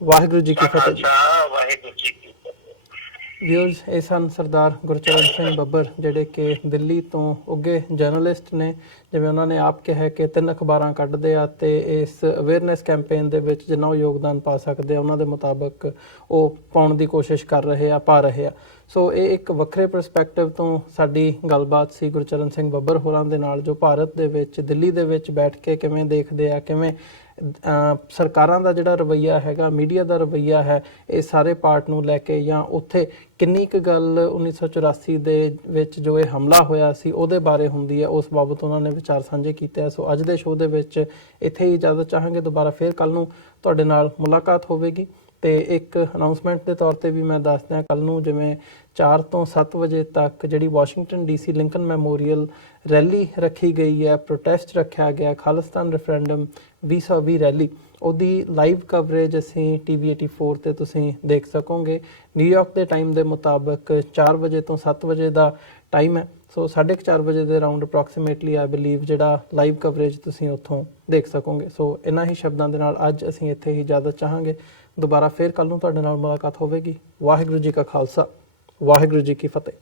ਵਾਹਿਗੁਰੂ ਜੀ ਕੀ ਫਤਿਹ ਜੀ। ਵਾਹਿਗੁਰੂ ਜੀ ਕੀ ਫਤਿਹ। ਵਿਊਅਰਸ, ਇਹ ਸਨ ਸਰਦਾਰ ਗੁਰਚਰਨ ਸਿੰਘ ਬੱਬਰ, ਜਿਹੜੇ ਕਿ ਦਿੱਲੀ ਤੋਂ ਉੱਘੇ ਜਰਨਲਿਸਟ ਨੇ। ਜਿਵੇਂ ਉਹਨਾਂ ਨੇ ਆਪ ਕਿਹਾ ਕਿ 3 ਅਖਬਾਰਾਂ ਕੱਢਦੇ ਆ ਤੇ ਇਸ ਅਵੇਅਰਨੈਸ ਕੈਂਪੇਨ ਦੇ ਵਿੱਚ ਜਿੰਨਾ ਉਹ ਯੋਗਦਾਨ ਪਾ ਸਕਦੇ ਆ, ਉਹਨਾਂ ਦੇ ਮੁਤਾਬਕ ਉਹ ਪਾਉਣ ਦੀ ਕੋਸ਼ਿਸ਼ ਕਰ ਰਹੇ ਆ, ਪਾ ਰਹੇ ਆ। ਸੋ ਇਹ ਇੱਕ ਵੱਖਰੇ ਪਰਸਪੈਕਟਿਵ ਤੋਂ ਸਾਡੀ ਗੱਲਬਾਤ ਸੀ ਗੁਰਚਰਨ ਸਿੰਘ ਬੱਬਰ ਹੋਰਾਂ ਦੇ ਨਾਲ, ਜੋ ਭਾਰਤ ਦੇ ਵਿੱਚ ਦਿੱਲੀ ਦੇ ਵਿੱਚ ਬੈਠ ਕੇ ਕਿਵੇਂ ਦੇਖਦੇ ਆ, ਕਿਵੇਂ ਸਰਕਾਰਾਂ ਦਾ ਜਿਹੜਾ ਰਵੱਈਆ ਹੈਗਾ, ਮੀਡੀਆ ਦਾ ਰਵੱਈਆ ਹੈ, ਇਹ ਸਾਰੇ ਪਾਰਟ ਨੂੰ ਲੈ ਕੇ, ਜਾਂ ਉੱਥੇ ਕਿੰਨੀ ਕੁ ਗੱਲ 1984 ਦੇ ਵਿੱਚ ਜੋ ਇਹ ਹਮਲਾ ਹੋਇਆ ਸੀ ਉਹਦੇ ਬਾਰੇ ਹੁੰਦੀ ਹੈ, ਉਸ ਬਾਬਤ ਉਹਨਾਂ ਨੇ ਵਿਚਾਰ ਸਾਂਝੇ ਕੀਤੇ ਆ। ਸੋ ਅੱਜ ਦੇ ਸ਼ੋਅ ਦੇ ਵਿੱਚ ਇੱਥੇ ਹੀ ਇਜਾਜ਼ਤ ਚਾਹਾਂਗੇ। ਦੁਬਾਰਾ ਫਿਰ ਕੱਲ੍ਹ ਨੂੰ ਤੁਹਾਡੇ ਨਾਲ ਮੁਲਾਕਾਤ ਹੋਵੇਗੀ। ਤੇ ਇੱਕ ਅਨਾਉਂਸਮੈਂਟ ਦੇ ਤੌਰ ਤੇ ਵੀ ਮੈਂ ਦੱਸ ਦਿਆਂ, ਕੱਲ੍ਹ ਨੂੰ ਜਿਵੇਂ 4 ਤੋਂ 7 ਵਜੇ ਤੱਕ ਜਿਹੜੀ Washington DC Lincoln memorial rally ਰੱਖੀ ਗਈ ਹੈ, ਪ੍ਰੋਟੈਸਟ ਰੱਖਿਆ ਗਿਆ, ਖਾਲਿਸਤਾਨ ਰੈਫਰੈਂਡਮ ਵੀ ਰੈਲੀ, ਉਹਦੀ ਲਾਈਵ ਕਵਰੇਜ ਅਸੀਂ TV 84 ਤੇ ਤੁਸੀਂ ਦੇਖ ਸਕੋਗੇ। ਨਿਊਯਾਰਕ ਦੇ ਟਾਈਮ ਦੇ ਮੁਤਾਬਕ 4 ਵਜੇ ਤੋਂ 7 ਵਜੇ ਦਾ ਟਾਈਮ ਹੈ। ਸੋ 4:30 ਵਜੇ ਦੇ ਅਰਾਊਂਡ ਅਪਰੋਕਸੀਮੇਟਲੀ ਆਈ ਬਿਲੀਵ ਜਿਹੜਾ ਲਾਈਵ ਕਵਰੇਜ ਤੁਸੀਂ ਉੱਥੋਂ ਦੇਖ ਸਕੋਗੇ। ਸੋ ਇਹਨਾਂ ਹੀ ਸ਼ਬਦਾਂ ਦੇ ਨਾਲ ਅੱਜ ਅਸੀਂ ਇੱਥੇ ਹੀ ਇਜਾਜ਼ਤ ਚਾਹਾਂਗੇ। ਦੁਬਾਰਾ ਫਿਰ ਕੱਲ੍ਹ ਨੂੰ ਤੁਹਾਡੇ ਨਾਲ ਮੁਲਾਕਾਤ ਹੋਵੇਗੀ। ਵਾਹਿਗੁਰੂ ਜੀ ਕਾ ਖਾਲਸਾ, ਵਾਹਿਗੁਰੂ ਜੀ ਕੀ ਫਤਿਹ।